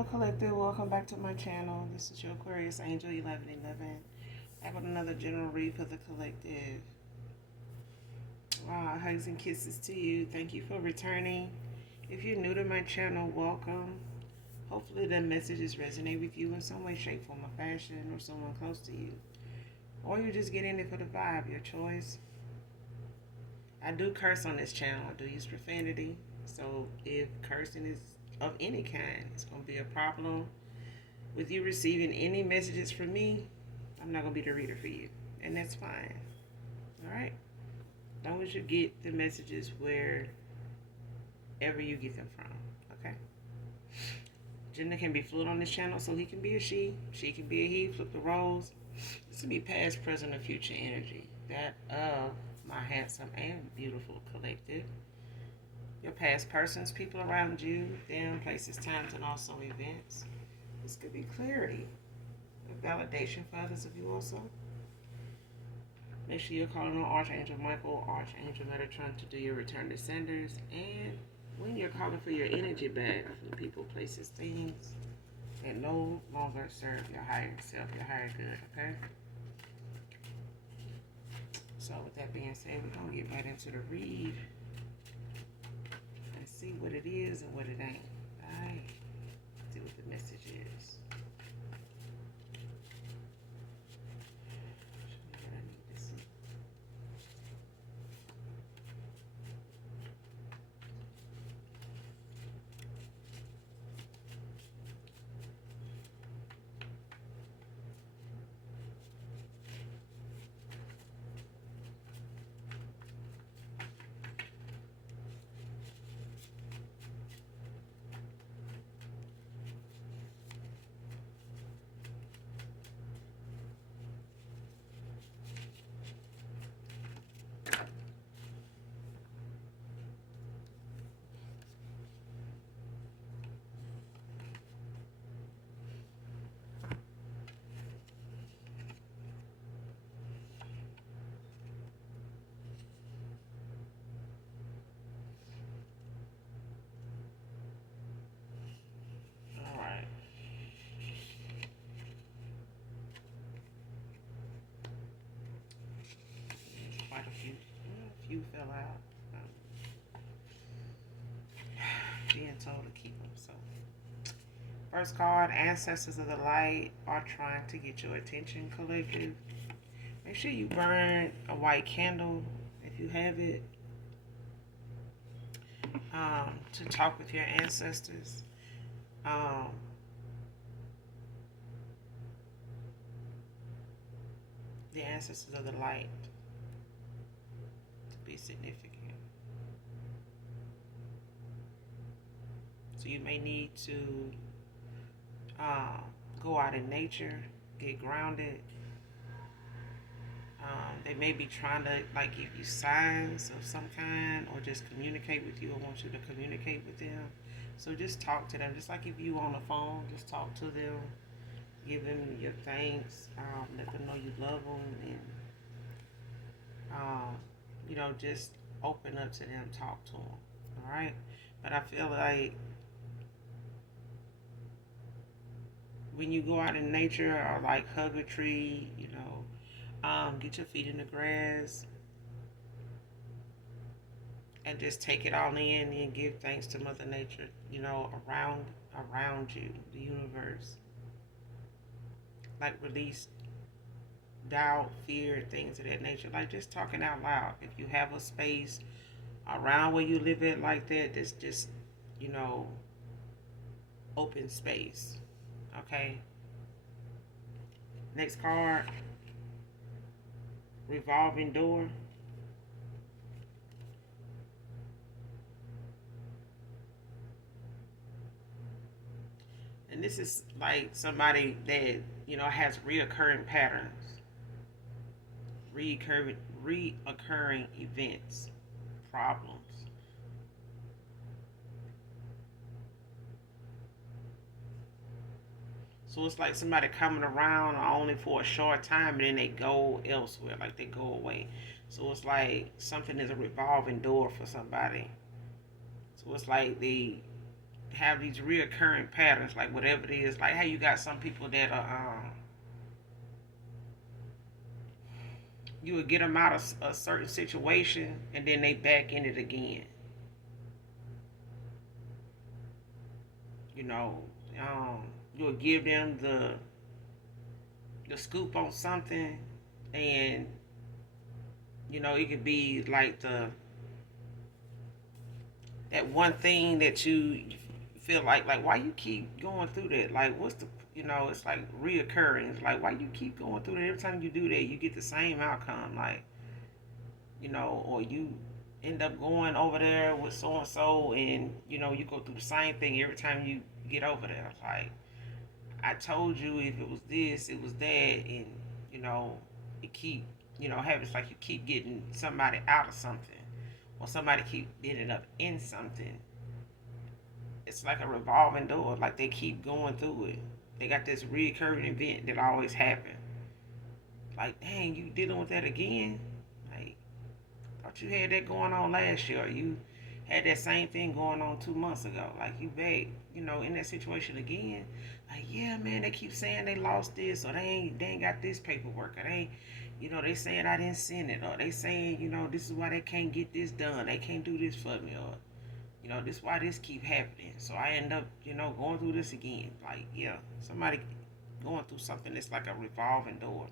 Hello Collective, welcome back to my channel. This is your Aquarius Angel 1111. I got another general read for the collective. Hugs and kisses to you. Thank you for returning. If you're new to my channel, welcome. Hopefully the messages resonate with you in some way, shape, form, or fashion, or someone close to you. Or you're just getting it for the vibe, your choice. I do curse on this channel. I do use profanity. So if cursing is of any kind, it's going to be a problem with you receiving any messages from me. I'm not going to be the reader for you. And that's fine. All right? As long as you get the messages wherever you get them from. Okay? Gender can be fluid on this channel, so he can be a she. She can be a he. Flip the roles. This will be past, present, or future energy. That of my handsome and beautiful collective. Your past persons, people around you, them, places, times, and also events. This could be clarity, a validation for others of you also. Make sure you're calling on Archangel Michael, Archangel Metatron to do your return to senders. And when you're calling for your energy back from people, places, things that no longer serve your higher self, your higher good, okay? So with that being said, we're going to get right into the read and see what it is and what it ain't. All right? See what the message is. Quite a few fell out. Being told to keep them. So, first card, Ancestors of the Light are trying to get your attention, collective. Make sure you burn a white candle if you have it, to talk with your ancestors. The ancestors of the light to be significant. So you may need to go out in nature, get grounded. They may be trying to like give you signs of some kind or just communicate with you or want you to communicate with them. So just talk to them. Just like if you on the phone, just talk to them. Give them your thanks. Let them know you love them. And, just open up to them. Talk to them. All right? But I feel like when you go out in nature or like hug a tree, get your feet in the grass and just take it all in and give thanks to Mother Nature, around you, the universe. Like release doubt, fear, things of that nature. Like just talking out loud. If you have a space around where you live at like that, that's just, open space. Okay? Next card, revolving door. And this is like somebody that, has reoccurring patterns, reoccurring events, problems. So it's like somebody coming around only for a short time and then they go elsewhere, like they go away. So it's like something is a revolving door for somebody. So it's like they have these reoccurring patterns, like whatever it is, like how you got some people that are, you would get them out of a certain situation and then they back in it again. You know, um, you would give them the scoop on something, and it could be like that one thing that you feel like why you keep going through that, like what's the, it's like reoccurring. It's like, why you keep going through that? Every time you do that, you get the same outcome, like, or you end up going over there with so and so, and you go through the same thing every time you get over there. It's like, I told you, if it was this, it was that, and you know it keep habits, like you keep getting somebody out of something, or somebody keep ending up in something. It's like a revolving door, like they keep going through it. They got this recurring event that always happen. Like, dang, you dealing with that again? Like, thought you had that going on last year. You had that same thing going on 2 months ago. Like, you back, in that situation again. Like, yeah, man, they keep saying they lost this, or they ain't got this paperwork, or they saying I didn't send it, or they saying, this is why they can't get this done. They can't do this for me, or this is why this keep happening. So I end up, going through this again. Like, yeah, somebody going through something that's like a revolving door.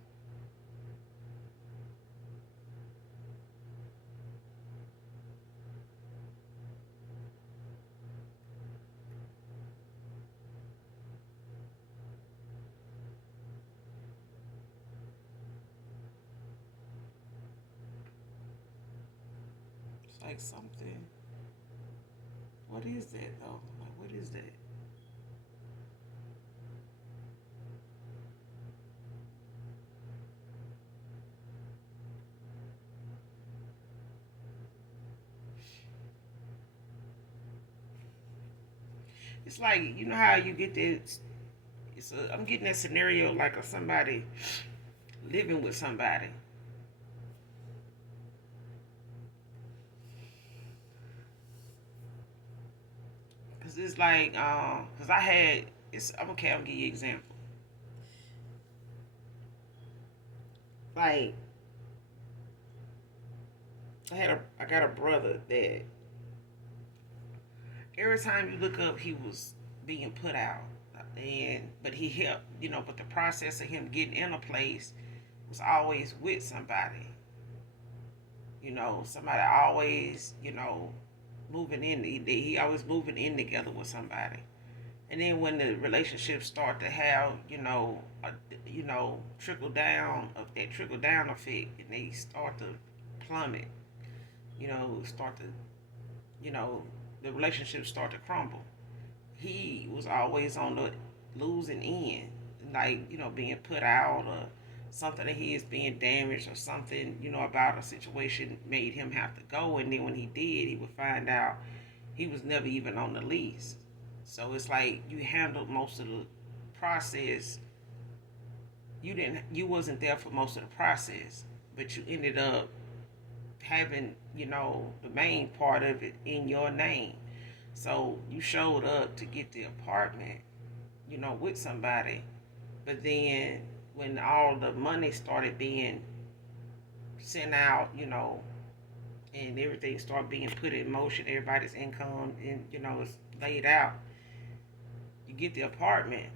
It's like something. What is that though? Like, what is that? It's like, how you get that. I'm getting that scenario like of somebody living with somebody. Cause it's like, cause I had, I'm okay. I'm gonna give you an example. Like, I got a brother that every time you look up, he was being put out, and but he helped, but the process of him getting in a place was always with somebody. Somebody always, moving in. He always moving in together with somebody. And then when the relationships start to have, trickle down of that trickle down effect, and they start to plummet, start to, you know, the relationships start to crumble. He was always on the losing end, like, being put out, or something that he is being damaged, or something, about a situation made him have to go. And then when he did, he would find out he was never even on the lease. So it's like you handled most of the process. You wasn't there for most of the process, but you ended up having, the main part of it in your name. So you showed up to get the apartment, with somebody, but then when all the money started being sent out, and everything started being put in motion, everybody's income, and is laid out, you get the apartment,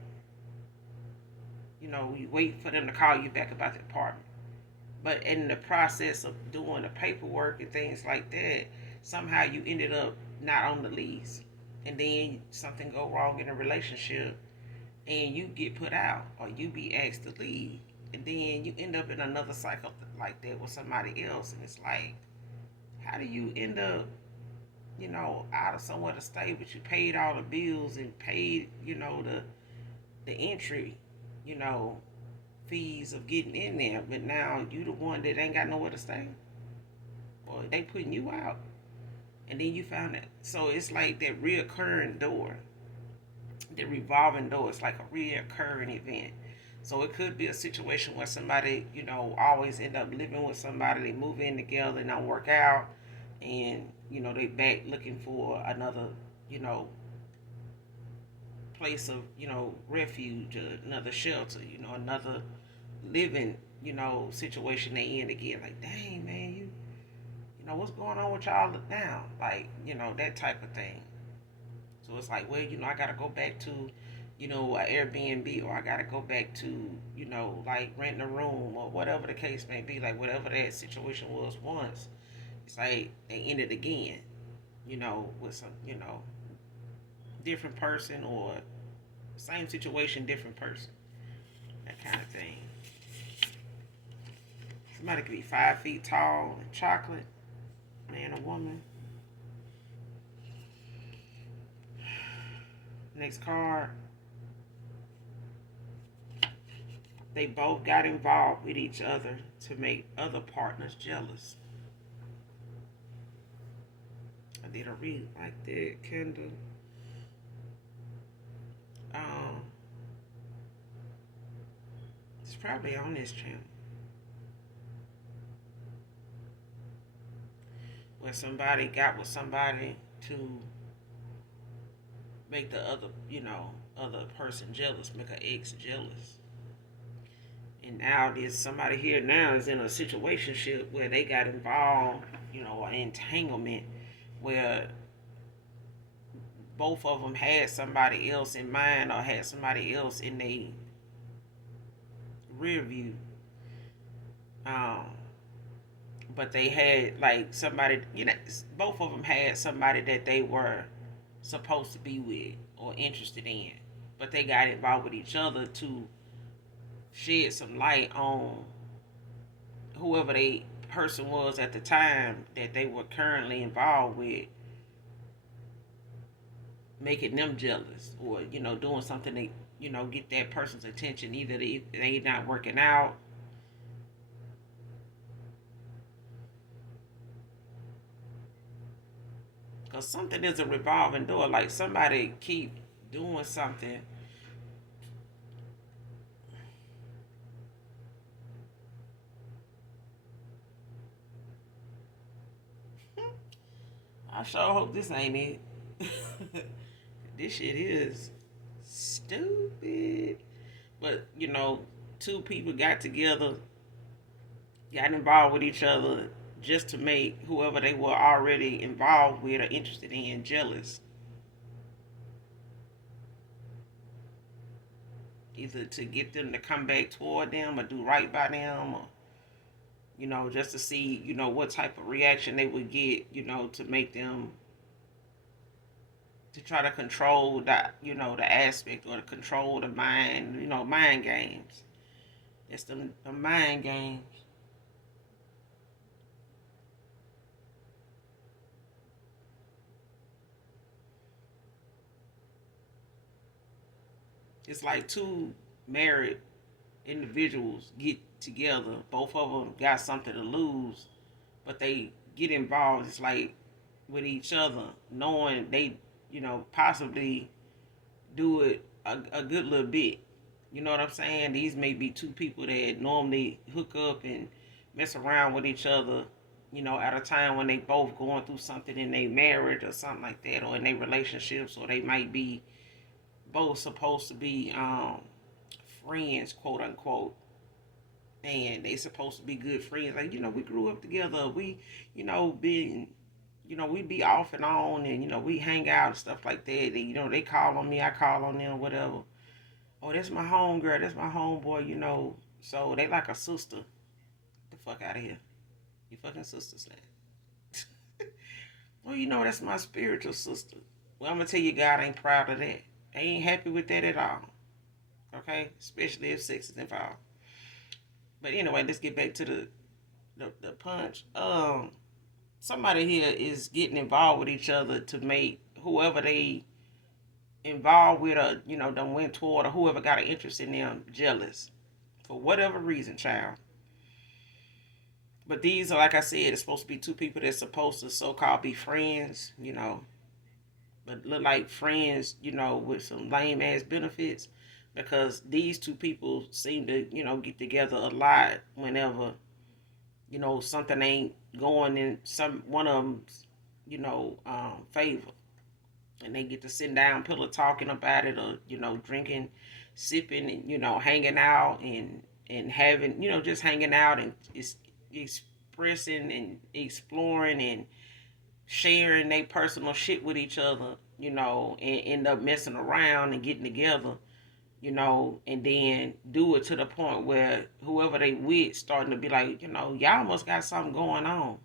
you wait for them to call you back about the apartment. But in the process of doing the paperwork and things like that, somehow you ended up not on the lease, and then something go wrong in a relationship, and you get put out, or you be asked to leave, and then you end up in another cycle like that with somebody else. And it's like, how do you end up, out of somewhere to stay, but you paid all the bills and paid, the entry, you know, fees of getting in there, but now you the one that ain't got nowhere to stay, or they putting you out, and then you found it. So it's like that reoccurring door, the revolving door. It's like a reoccurring event. So it could be a situation where somebody, always end up living with somebody. They move in together and don't work out, and they back looking for another, you know, place of, refuge, another shelter, another living, situation they in again. Like, dang, man, what's going on with y'all now? Like, that type of thing. So it's like, well, I gotta go back to, an Airbnb, or I gotta go back to, like renting a room, or whatever the case may be. Like, whatever that situation was once, it's like they ended again, with some, different person, or same situation, different person. That kind of thing. Somebody could be 5 feet tall and chocolate, man or woman. Next card. They both got involved with each other to make other partners jealous. I did a read like that, Kendall. It's probably on this channel. Where somebody got with somebody to make the other person jealous, make an ex jealous. And now there's somebody here now is in a situationship where they got involved, an entanglement where both of them had somebody else in mind, or had somebody else in their rear view. But they had like somebody, both of them had somebody that they were supposed to be with or interested in, but they got involved with each other to shed some light on whoever they person was at the time that they were currently involved with, making them jealous, or doing something to get that person's attention. Either they not working out, because something is a revolving door. Like, somebody keep doing something. I sure hope this ain't it. This shit is stupid. But, two people got together, got involved with each other just to make whoever they were already involved with or interested in jealous. Either to get them to come back toward them, or do right by them, or, just to see, what type of reaction they would get, to make them, to try to control that, the aspect, or to control the mind, mind games. It's the mind games. It's like two married individuals get together. Both of them got something to lose, but they get involved. It's like with each other, knowing they, possibly do it a good little bit. You know what I'm saying? These may be two people that normally hook up and mess around with each other, at a time when they both going through something in their marriage or something like that, or in their relationships, or they might be both supposed to be friends, quote unquote, and they supposed to be good friends. Like, we grew up together. We, been, we be off and on, and we hang out and stuff like that. They call on me, I call on them, whatever. Oh, that's my home girl, that's my homeboy, So they like a sister. Get the fuck out of here. You fucking sisters now. Well, that's my spiritual sister. Well, I'm gonna tell you, God ain't proud of that. I ain't happy with that at all. Okay? Especially if sex is involved. But anyway, let's get back to the punch. Somebody here is getting involved with each other to make whoever they involved with, or them went toward, or whoever got an interest in them jealous, for whatever reason, child. But these are, like I said, it's supposed to be two people that's supposed to so-called be friends, but look like friends, with some lame ass benefits, because these two people seem to, get together a lot whenever, something ain't going in one of them's, favor. and they get to sit down, pillow talking about it, or drinking, sipping, and hanging out and having just hanging out and expressing and exploring and sharing their personal shit with each other, and end up messing around and getting together, and then do it to the point where whoever they with starting to be like, y'all must got something going on.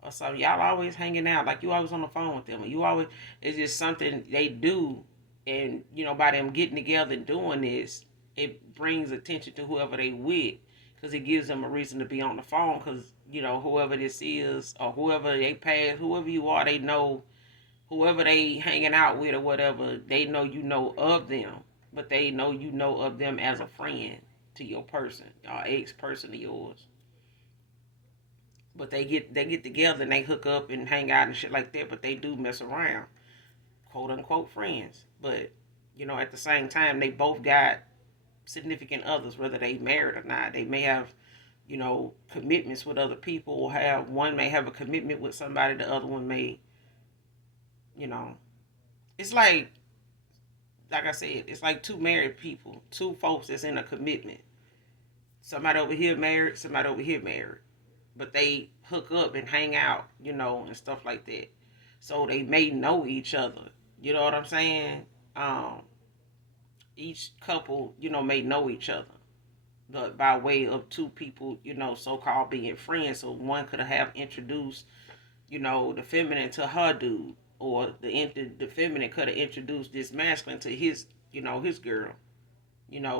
Or something. Y'all always hanging out. Like you always on the phone with them. Or you always, it's just something they do. And, by them getting together and doing this, it brings attention to whoever they with. Because it gives them a reason to be on the phone. Because, whoever this is, or whoever they pass, whoever you are, they know, whoever they hanging out with or whatever, they know of them. But they know of them as a friend to your person, your ex-person of yours. But they get together and they hook up and hang out and shit like that. But they do mess around, quote unquote friends. But at the same time, they both got significant others, whether they married or not. They may have commitments with other people, or have one may have a commitment with somebody, the other one may, it's like I said, it's like two married people, two folks that's in a commitment. Somebody over here married, somebody over here married. But they hook up and hang out, and stuff like that. So they may know each other. You know what I'm saying? Each couple, may know each other, by way of two people, so-called being friends. So one could have introduced, the feminine to her dude, or the feminine could have introduced this masculine to his, his girl.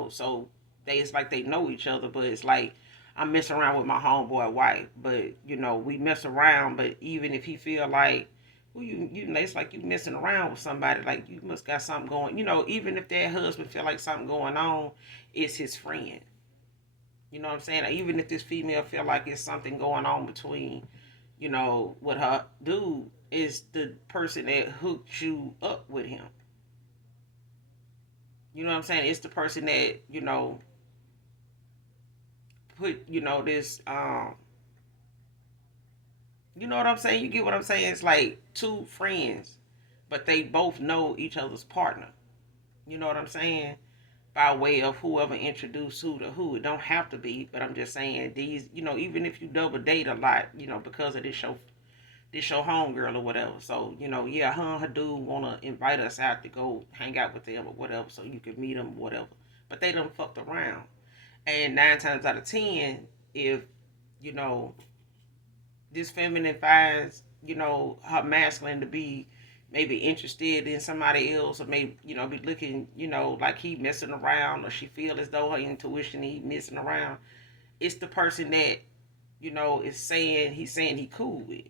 So it's like they know each other, but it's like I'm messing around with my homeboy wife, but we mess around. But even if he feel like, well, it's like you messing around with somebody, like you must got something going. Even if that husband feel like something going on, it's his friend. You know what I'm saying? Even if this female feel like it's something going on between, with her dude, is the person that hooked you up with him. You know what I'm saying? It's the person that put this you know what I'm saying? You get what I'm saying? It's like two friends, but they both know each other's partner. You know what I'm saying? By way of whoever introduced who to who. It don't have to be, but I'm just saying these, even if you double date a lot, because of this show homegirl or whatever. So, yeah, her and her dude wanna invite us out to go hang out with them or whatever, so you can meet them or whatever. But they done fucked around. And 9 times out of 10, if, this feminine finds, her masculine to be maybe interested in somebody else, or maybe, be looking, like he messing around, or she feel as though her intuition he messing around, it's the person that, is saying he cool with.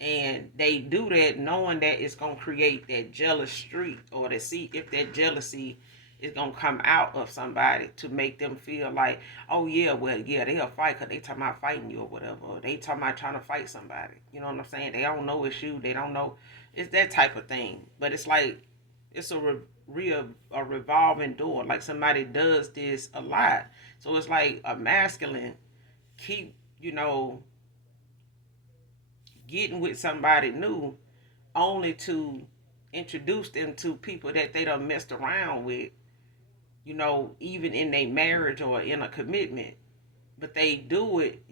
And they do that knowing that it's going to create that jealous streak, or to see if that jealousy is going to come out of somebody to make them feel like, oh yeah, well, yeah, they'll fight because they talking about fighting you or whatever. Or they talking about trying to fight somebody. You know what I'm saying? They don't know it's you. They don't know. It's that type of thing. But it's like, it's a revolving door. Like somebody does this a lot. So it's like a masculine keep, getting with somebody new, only to introduce them to people that they done messed around with, even in a marriage or in a commitment. But they do it,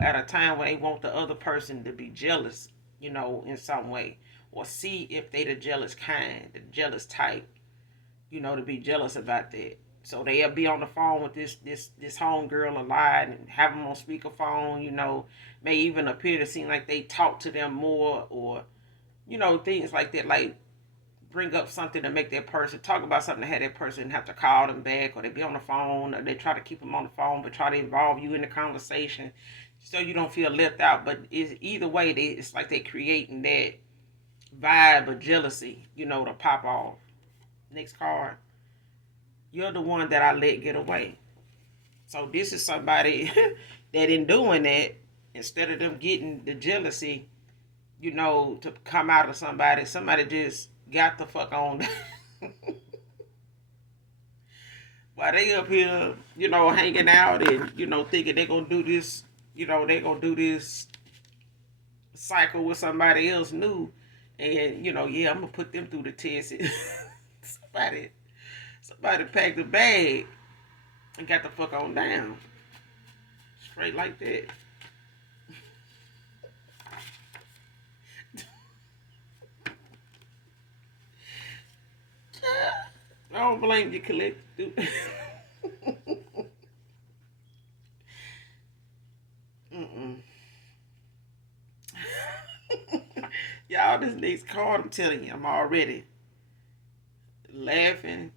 at a time when they want the other person to be jealous, in some way. Or see if they the jealous kind, the jealous type, to be jealous about that. So they'll be on the phone with this homegirl a lot and have them on speakerphone, may even appear to seem like they talk to them more, or, things like that, like bring up something to make that person talk about something, to have that person have to call them back, or they be on the phone, or they try to keep them on the phone, but try to involve you in the conversation so you don't feel left out. But it's either way, it's like they creating that vibe of jealousy, to pop off. Next card. You're the one that I let get away. So this is somebody that in doing that, instead of them getting the jealousy, to come out of somebody just got the fuck on. While they up here, hanging out and, thinking they're going to do this, they're going to do this cycle with somebody else new. And yeah, I'm gonna put them through the test. somebody, somebody packed a bag and got the fuck on down, straight like that. I don't blame you, collective. Mm-mm. Y'all, this next card, I'm telling you, I'm already laughing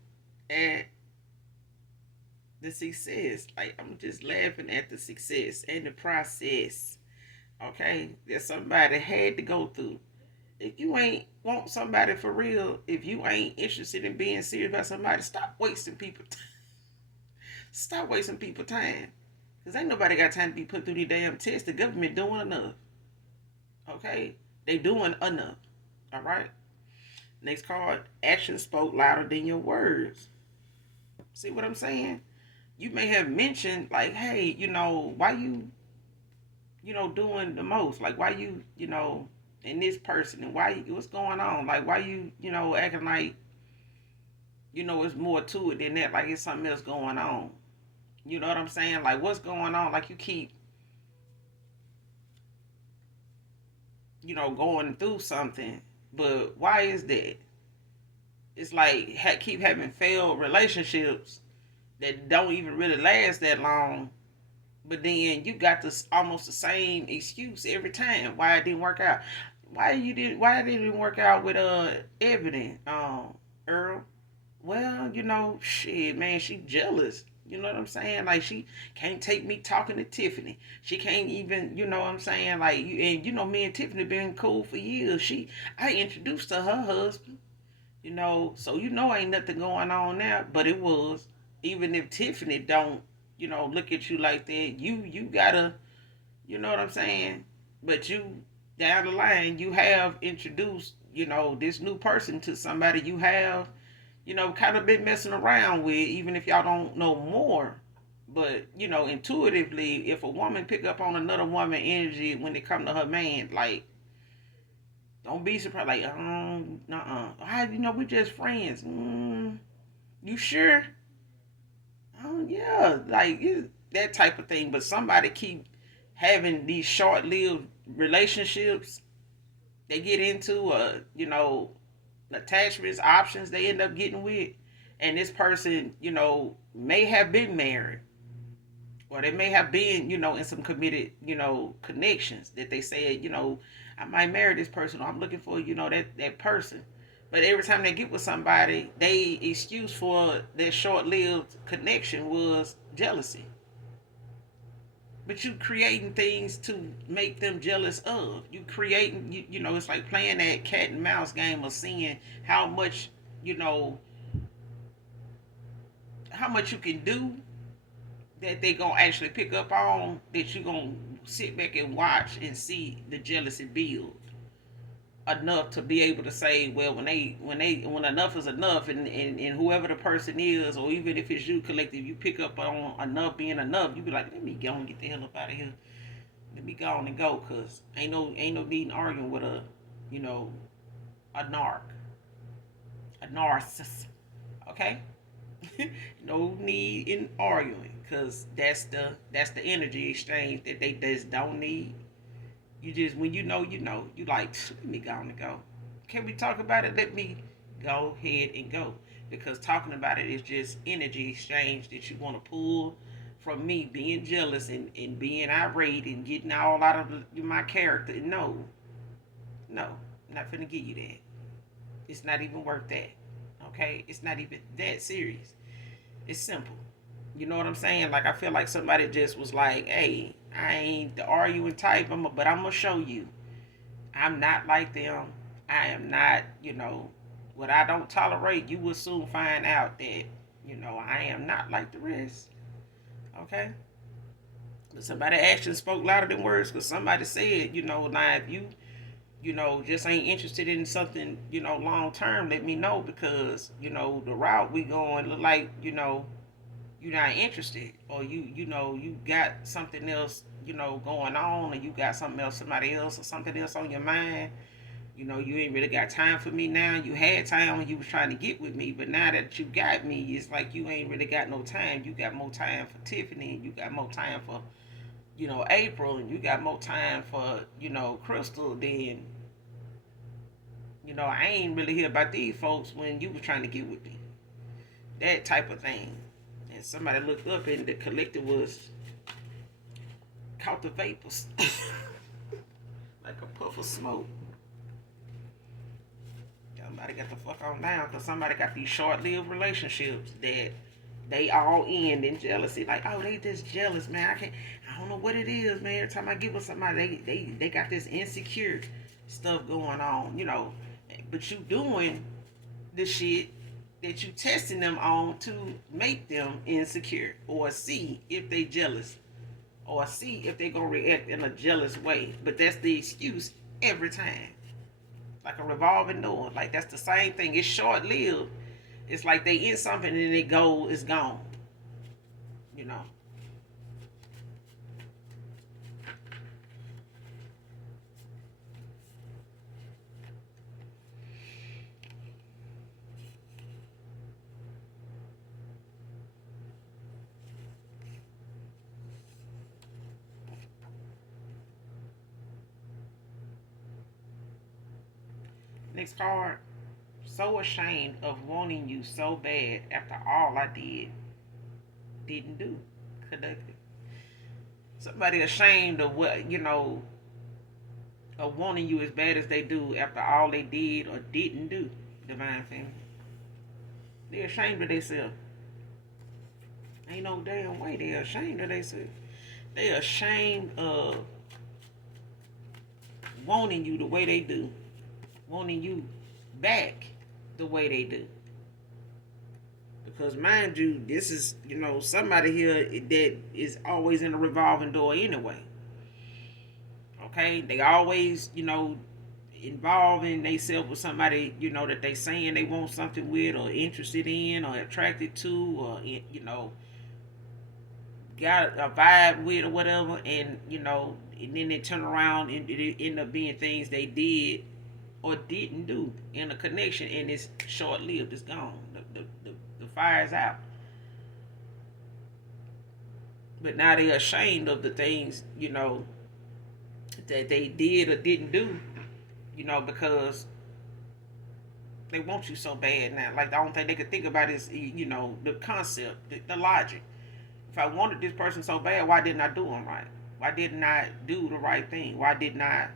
at the success. Like, I'm just laughing at the success and the process. Okay? That somebody had to go through. If you ain't want somebody for real, if you ain't interested in being serious about somebody, stop wasting people. Stop wasting people time. Cause ain't nobody got time to be put through these damn tests. The government doing enough. Okay? They doing enough. All right? Next card, action spoke louder than your words. See what I'm saying? You may have mentioned like, hey, why you, doing the most? Like, why you, in this person, and why what's going on? Like, why you, acting like, it's more to it than that. Like, it's something else going on. You know what I'm saying? Like, what's going on? Like, you keep, going through something, but why is that? It's like keep having failed relationships that don't even really last that long. But then you got this almost the same excuse every time why it didn't work out. Why it didn't work out with Evident, Earl? Well, shit, man, she jealous. You know what I'm saying? Like, she can't take me talking to Tiffany. She can't even, you know what I'm saying? Like, me and Tiffany been cool for years. I introduced her husband. So ain't nothing going on there, but it was. Even if Tiffany don't, look at you like that, you gotta, you know what I'm saying? But you down the line, you have introduced, this new person to somebody you have, kind of been messing around with, even if y'all don't know more. But intuitively, if a woman pick up on another woman energy when it come to her man, like, don't be surprised. Like, how we just friends? You sure? Oh yeah, like that type of thing. But somebody keep having these short-lived relationships. They get into attachments, options. They end up getting with, and this person, may have been married, or they may have been, in some committed, connections that they said, I might marry this person, or I'm looking for, that person. But every time they get with somebody, they excuse for their short-lived connection was jealousy. But you creating things to make them jealous of. You creating, it's like playing that cat and mouse game of seeing how much, you know, how much you can do that they gonna actually pick up on, that you gonna sit back and watch and see the jealousy build enough to be able to say, well, when enough is enough, and whoever the person is, or even if it's you collective, you pick up on enough being enough, you be like, let me go and get the hell up out of here. Let me go on and go, cause ain't no need in arguing with you know, a a narcissist. Okay, no need in arguing, cause that's the energy exchange that they just don't need. You just, when you like, let me go on and go. Can we talk about it? Let me go ahead and go. Because talking about it is just energy exchange that you want to pull from me being jealous and being irate and getting all out of my character. No, no, I'm not finna give you that. It's not even worth that. Okay? It's not even that serious. It's simple. You know what I'm saying? Like, I feel like somebody just was like, hey, I ain't the arguing type, but I'm going to show you. I'm not like them. I am not, what I don't tolerate. You will soon find out that, I am not like the rest. Okay? But somebody action spoke louder than words, because somebody said, now if you, just ain't interested in something, long term, let me know, because, the route we going look like, you're not interested, or you got something else, going on, or you got something else, somebody else, or something else on your mind. You know, you ain't really got time for me now. You had time when you was trying to get with me, but now that you got me, it's like you ain't really got no time. You got more time for Tiffany, and you got more time for, April, and you got more time for, Crystal. Then, I ain't really hear about these folks when you was trying to get with me. That type of thing. And somebody looked up and the collector was caught the vapors. Like a puff of smoke. Somebody got the fuck on down because somebody got these short-lived relationships that they all end in jealousy. Like, oh, they just jealous, man. I don't know what it is, man. Every time I get with somebody, they got this insecure stuff going on, But you doing the shit that you testing them on to make them insecure, or see if they jealous, or see if they gonna react in a jealous way. But that's the excuse every time. Like a revolving door. Like that's the same thing. It's short lived. It's like they in something and then it's gone. You know. Next card. So ashamed of wanting you so bad after all I didn't do. Conducted. Somebody ashamed of what, of wanting you as bad as they do after all they did or didn't do. Divine family. They're ashamed of themselves. Ain't no damn way they're ashamed of themselves. They're ashamed of wanting you the way they do. Wanting you back the way they do. Because mind you, this is, somebody here that is always in a revolving door anyway. Okay? They always, involving themselves with somebody, that they saying they want something with or interested in or attracted to or, got a vibe with or whatever. And, and then they turn around and it end up being things they did or didn't do in a connection, and it's short lived, it's gone. The fire's out. But now they're ashamed of the things, that they did or didn't do, because they want you so bad now. Like the only thing they could think about is, the concept, the logic. If I wanted this person so bad, why didn't I do them right? Why didn't I do the right thing? Why didn't I,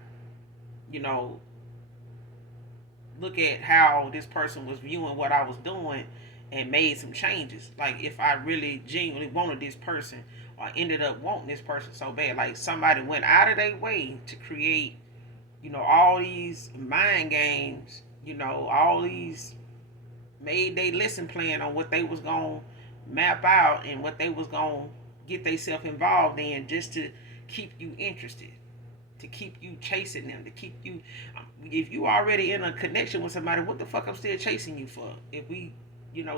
look at how this person was viewing what I was doing and made some changes? Like if I really genuinely wanted this person or ended up wanting this person so bad, like somebody went out of their way to create, all these mind games, all these made they lesson plan on what they was gonna map out and what they was gonna get themselves involved in just to keep you interested, to keep you chasing them, to keep you. If you already in a connection with somebody, what the fuck I'm still chasing you for? If we,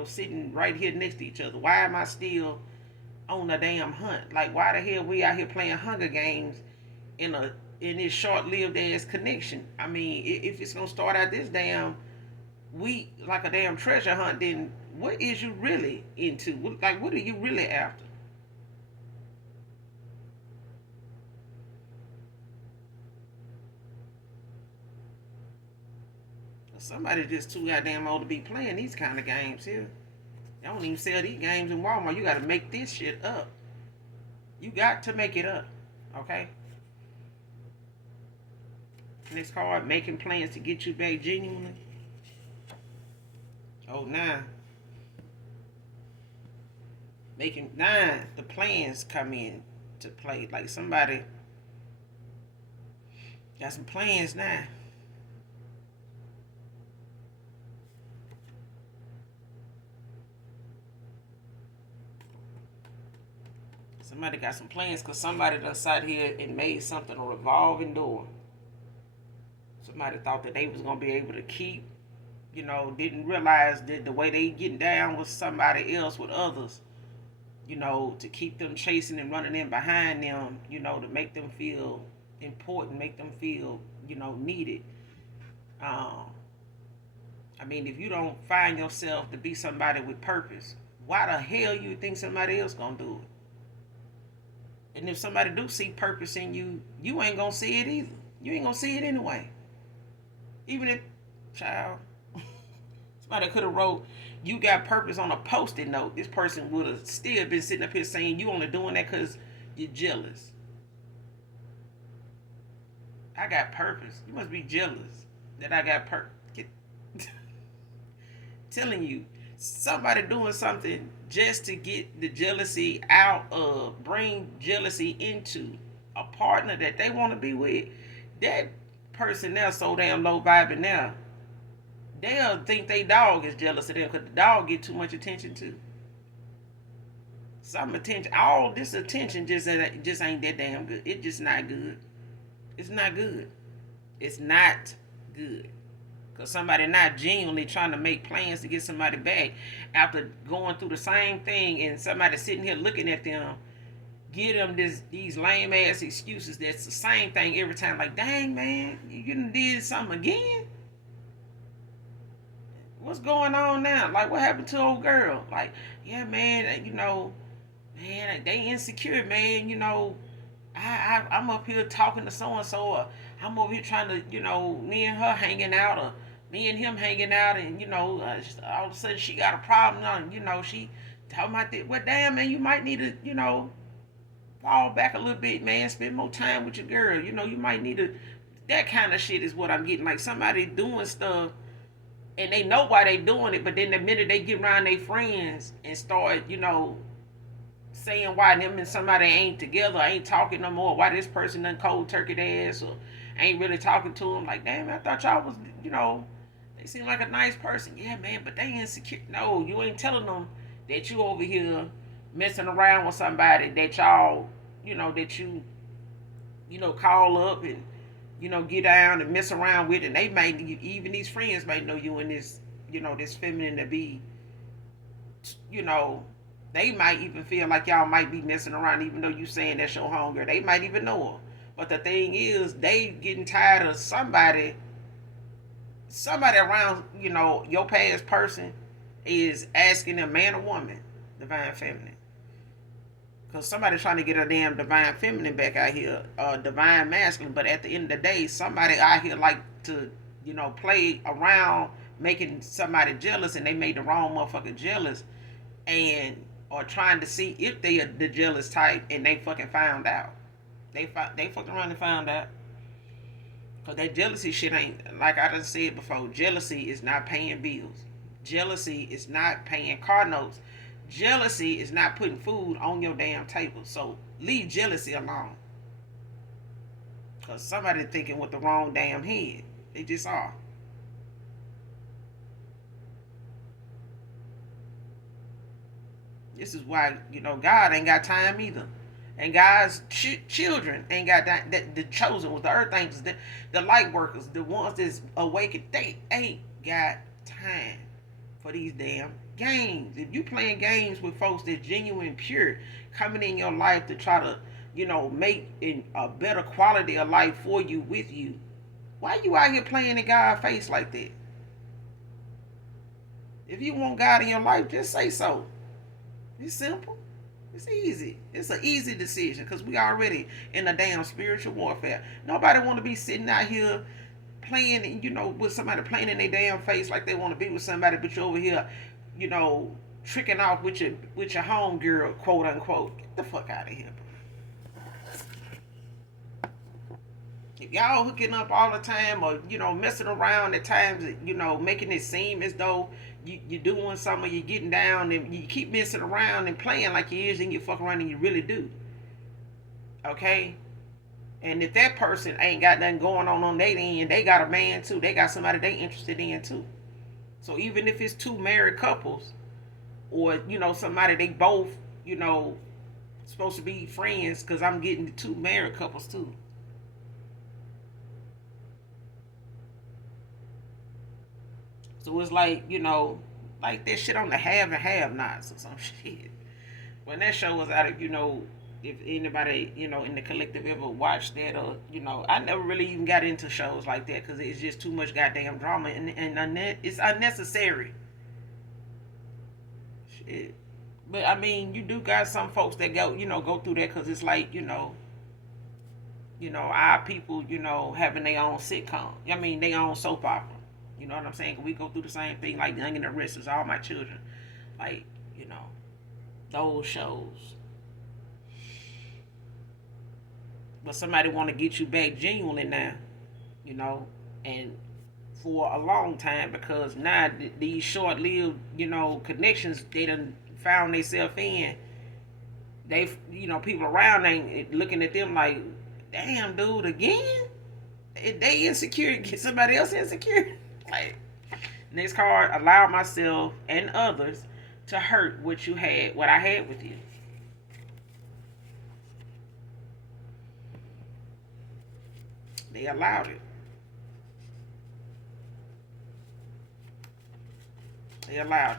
sitting right here next to each other, why am I still on a damn hunt? Like why the hell we out here playing Hunger Games in this short-lived ass connection? I mean, if it's gonna start out this damn week like a damn treasure hunt, then what is you really into? Like what are you really after? Somebody just too goddamn old to be playing these kind of games here. They don't even sell these games in Walmart. You got to make this shit up. You got to make it up. Okay? Next card, making plans to get you back genuinely. Oh, 9. Making 9, the plans come in to play. Like somebody got some plans now. Somebody got some plans because somebody done sat here and made something a revolving door. Somebody thought that they was going to be able to keep, didn't realize that the way they getting down with somebody else, with others, to keep them chasing and running in behind them, to make them feel important, make them feel, needed. Um, I mean, if you don't find yourself to be somebody with purpose, why the hell you think somebody else gonna do it? And if somebody do see purpose in you, you ain't gonna see it either. You ain't gonna see it anyway. Even if, child, somebody could have wrote, "You got purpose" on a post-it note. This person would have still been sitting up here saying you only doing that because you're jealous. I got purpose. You must be jealous that I got purpose. Telling you, somebody doing something just to get the jealousy out of, bring jealousy into a partner that they want to be with. That person there so damn low vibing now. They'll think they dog is jealous of them because the dog get too much attention too. Some attention, all this attention just ain't that damn good. It just not good. It's not good. It's not good. Because somebody not genuinely trying to make plans to get somebody back after going through the same thing, and somebody sitting here looking at them, give them these lame ass excuses that's the same thing every time. Like, dang man, you done did something again? What's going on now? Like, what happened to old girl? Like, yeah man, man, they insecure, man. I'm up here talking to so and so, or I'm over here trying to, me and her hanging out, or me and him hanging out, and all of a sudden she got a problem, and she talking about that. Well, damn man, you might need to, fall back a little bit, man. Spend more time with your girl. You might need to. That kind of shit is what I'm getting. Like somebody doing stuff, and they know why they doing it, but then the minute they get around their friends and start, saying why them and somebody ain't together, ain't talking no more, why this person done cold turkey ass, or ain't really talking to them. Like, damn, I thought y'all was, they seem like a nice person. Yeah, man, but they insecure. No, you ain't telling them that you over here messing around with somebody that y'all, that call up and, get down and mess around with, and they might, even these friends might know you in this, this feminine to be, you know, they might even feel like y'all might be messing around, even though you saying that's your homegirl. They might even know her. But the thing is, they getting tired of somebody around, your past person is asking them, man or woman, divine feminine. Because somebody's trying to get a damn divine feminine back out here, divine masculine. But at the end of the day, somebody out here like to, play around making somebody jealous, and they made the wrong motherfucker jealous, and or trying to see if they are the jealous type, and they fucking found out. They fucking around and found out. Because that jealousy shit ain't, like I done said before, jealousy is not paying bills. Jealousy is not paying car notes. Jealousy is not putting food on your damn table. So leave jealousy alone. Because somebody thinking with the wrong damn head. They just are. This is why, God ain't got time either. And God's children ain't got that. The chosen ones, the earth angels, the light workers, the ones that's awakened, they ain't got time for these damn games. If you playing games with folks that's genuine, pure, coming in your life to try to, make a better quality of life for you, with you, why you out here playing in God's face like that? If you want God in your life, just say so. It's simple. It's easy. It's an easy decision because we already in a damn spiritual warfare. Nobody want to be sitting out here playing, with somebody playing in their damn face like they want to be with somebody, but you're over here, tricking off with your home girl, quote unquote. Get the fuck out of here, bro. If y'all hooking up all the time, or messing around at times, making it seem as though you're doing something, you're getting down, and you keep messing around and playing like you is, and you fuck around and you really do. Okay? And if that person ain't got nothing going on their end, they got a man too. They got somebody they interested in too. So even if it's two married couples, or somebody they both supposed to be friends, because I'm getting the two married couples too. So it's like, like that shit on the have and have nots or some shit. When that show was out of, if anybody, in the collective ever watched that, or, I never really even got into shows like that because it's just too much goddamn drama, and it's unnecessary. Shit. But I mean, you do got some folks that go through that because it's like, our people, having their own sitcom. I mean, their own soap opera. You know what I'm saying? We go through the same thing, like Young and the Restless, all my children. Like, those shows. But somebody want to get you back genuinely now, and for a long time, because now these short-lived, connections they done found themselves in, they, people around ain't looking at them like, damn, dude, again? They insecure, get somebody else insecure. Like, next card, allow myself and others to hurt what I had with you. They allowed it. They allowed it.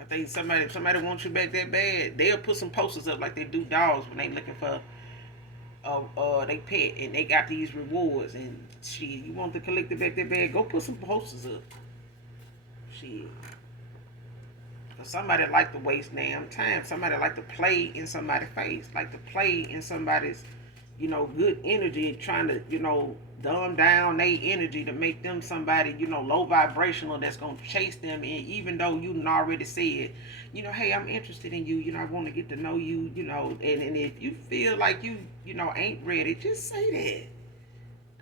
I think somebody wants you back that bad, they'll put some posters up like they do dogs when they looking for they pet, and they got these rewards, and shit, you want the collector back that bad, go put some posters up. Shit. Cause somebody like to waste damn time. Somebody like to play in somebody's face, like to play in somebody's, good energy, trying to, dumb down their energy to make them somebody, low vibrational that's gonna chase them. And even though you already said, hey, I'm interested in you, I want to get to know you, and if you feel like you, ain't ready, just say that.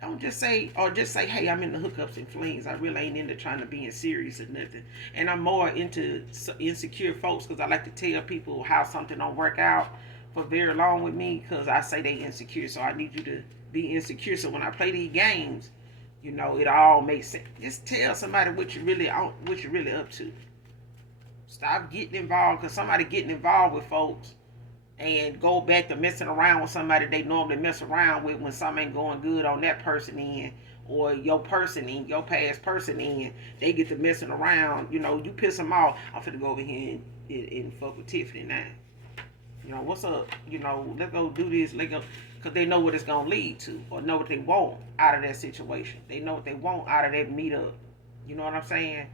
Don't just say, or just say, hey, I'm into hookups and flings. I really ain't into trying to be in serious or nothing. And I'm more into insecure folks because I like to tell people how something don't work out for very long with me because I say they insecure. So I need you to be insecure. So when I play these games, it all makes sense. Just tell somebody what you really up to. Stop getting involved, because somebody getting involved with folks and go back to messing around with somebody they normally mess around with when something ain't going good on that person end, or your person in, your past person in, they get to messing around, you piss them off. I'm finna go over here and fuck with Tiffany now. What's up? Let's go do this. Let's go, because they know what it's gonna lead to, or know what they want out of that situation. They know what they want out of that meetup. You know what I'm saying?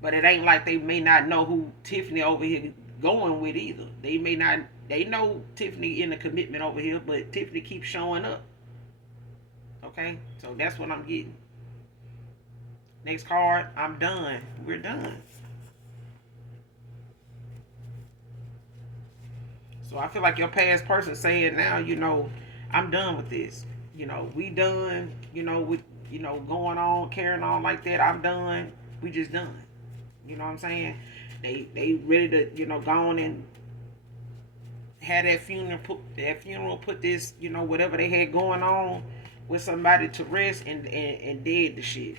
But it ain't like they may not know who Tiffany over here going with either. They may not. They know Tiffany in the commitment over here, but Tiffany keeps showing up. Okay, so that's what I'm getting. Next card, I'm done. We're done. So I feel like your past person saying now, I'm done with this. We done. With going on, carrying on like that. I'm done. We just done. You know what I'm saying? They ready to go on and had that funeral, put this, whatever they had going on with somebody to rest, and dead the shit.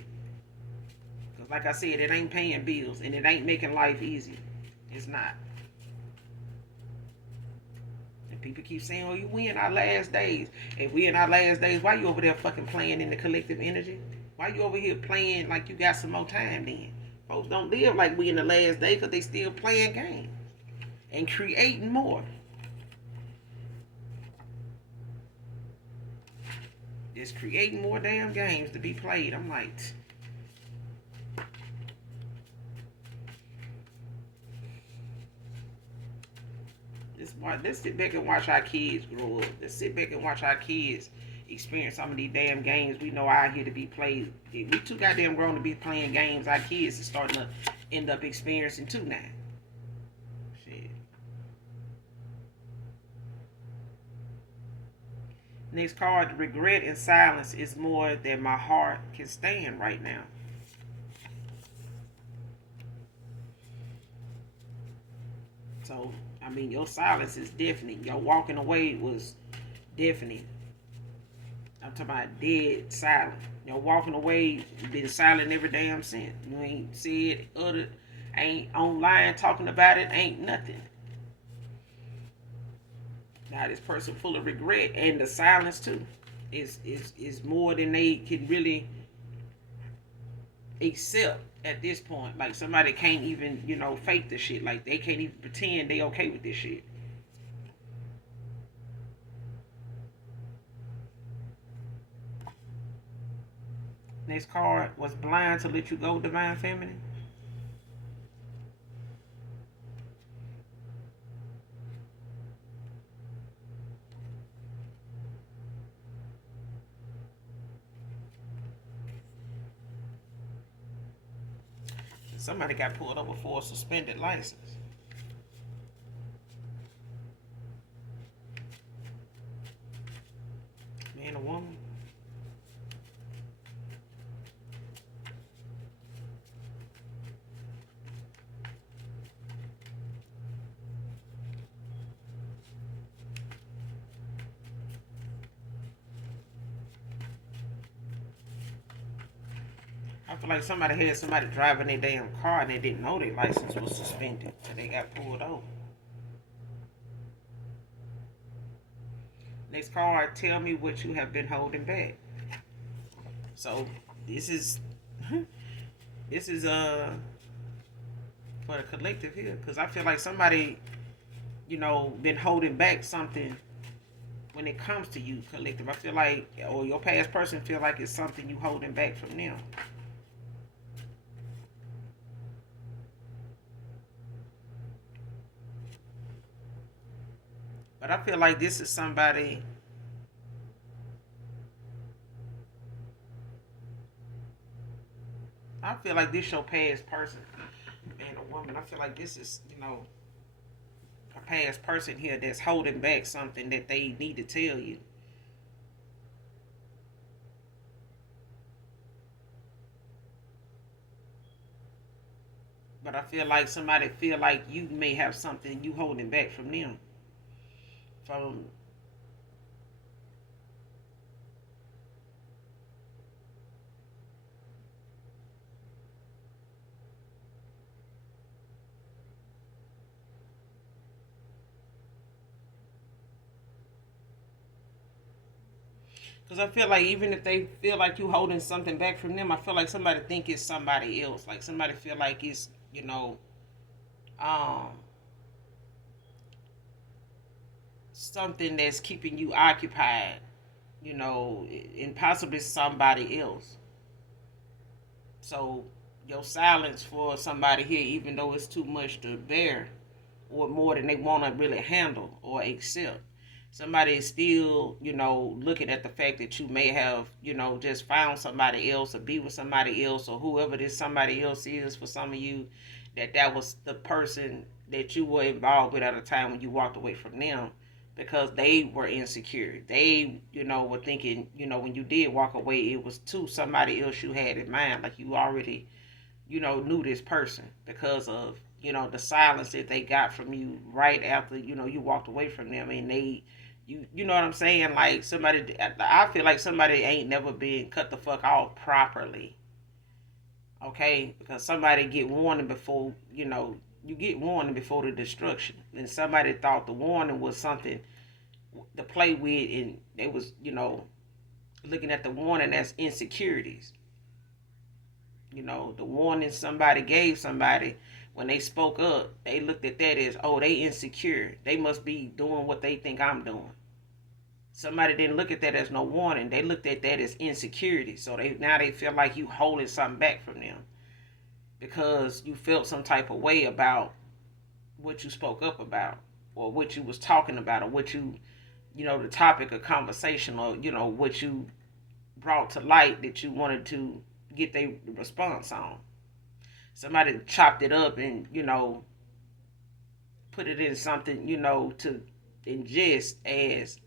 Because like I said, it ain't paying bills, and it ain't making life easy. It's not. And people keep saying, oh, we in our last days. If we in our last days, why you over there fucking playing in the collective energy? Why you over here playing like you got some more time then? Folks don't live like we in the last day because they still playing games and creating more. Just creating more damn games to be played. I'm like, let's sit back and watch our kids grow up. Let's sit back and watch our kids experience some of these damn games we know out here to be played. We too goddamn grown to be playing games our kids are starting to end up experiencing too now. Shit. Next card, regret and silence is more than my heart can stand right now. So, I mean, your silence is deafening. Your walking away was deafening. I'm talking about dead silent. Your walking away, been silent every damn since. You ain't said, uttered, ain't online talking about it, ain't nothing. Now this person full of regret, and the silence too is more than they can really accept at this point. Like somebody can't even, fake the shit. Like they can't even pretend they okay with this shit. Next card was blind to let you go, divine feminine. Somebody got pulled over for a suspended license. Man or woman. I feel like somebody had somebody driving their damn car and they didn't know their license was suspended, so they got pulled over. Next card, tell me what you have been holding back. So this is this is for the collective here, because I feel like somebody, been holding back something when it comes to you, collective. I feel like, or your past person feel like it's something you holding back from them. But I feel like this is somebody. I feel like this your past person, man or woman. I feel like this is, a past person here that's holding back something that they need to tell you. But I feel like somebody feel like you may have something you holding back from them. From Because I feel like even if they feel like you holding something back from them, I feel like somebody think it's somebody else. Like somebody feel like it's, um, something that's keeping you occupied, and possibly somebody else. So your silence for somebody here, even though it's too much to bear, or more than they want to really handle or accept. Somebody is still, looking at the fact that you may have, just found somebody else or be with somebody else or whoever this somebody else is for some of you, that was the person that you were involved with at a time when you walked away from them because they were insecure. They, were thinking, when you did walk away, it was to somebody else you had in mind. Like you already, knew this person because of, the silence that they got from you right after, you walked away from them. And they, you know what I'm saying? Like somebody, I feel like somebody ain't never been cut the fuck off properly. Okay? Because somebody get warning before, you get warning before the destruction. And somebody thought the warning was something to play with, and they was, looking at the warning as insecurities. The warning somebody gave somebody when they spoke up, they looked at that as, oh, they insecure. They must be doing what they think I'm doing. Somebody didn't look at that as no warning. They looked at that as insecurity. So they feel like you holding something back from them because you felt some type of way about what you spoke up about or what you was talking about or what you, the topic of conversation or, what you brought to light that you wanted to get their response on. Somebody chopped it up and, put it in something, to ingest as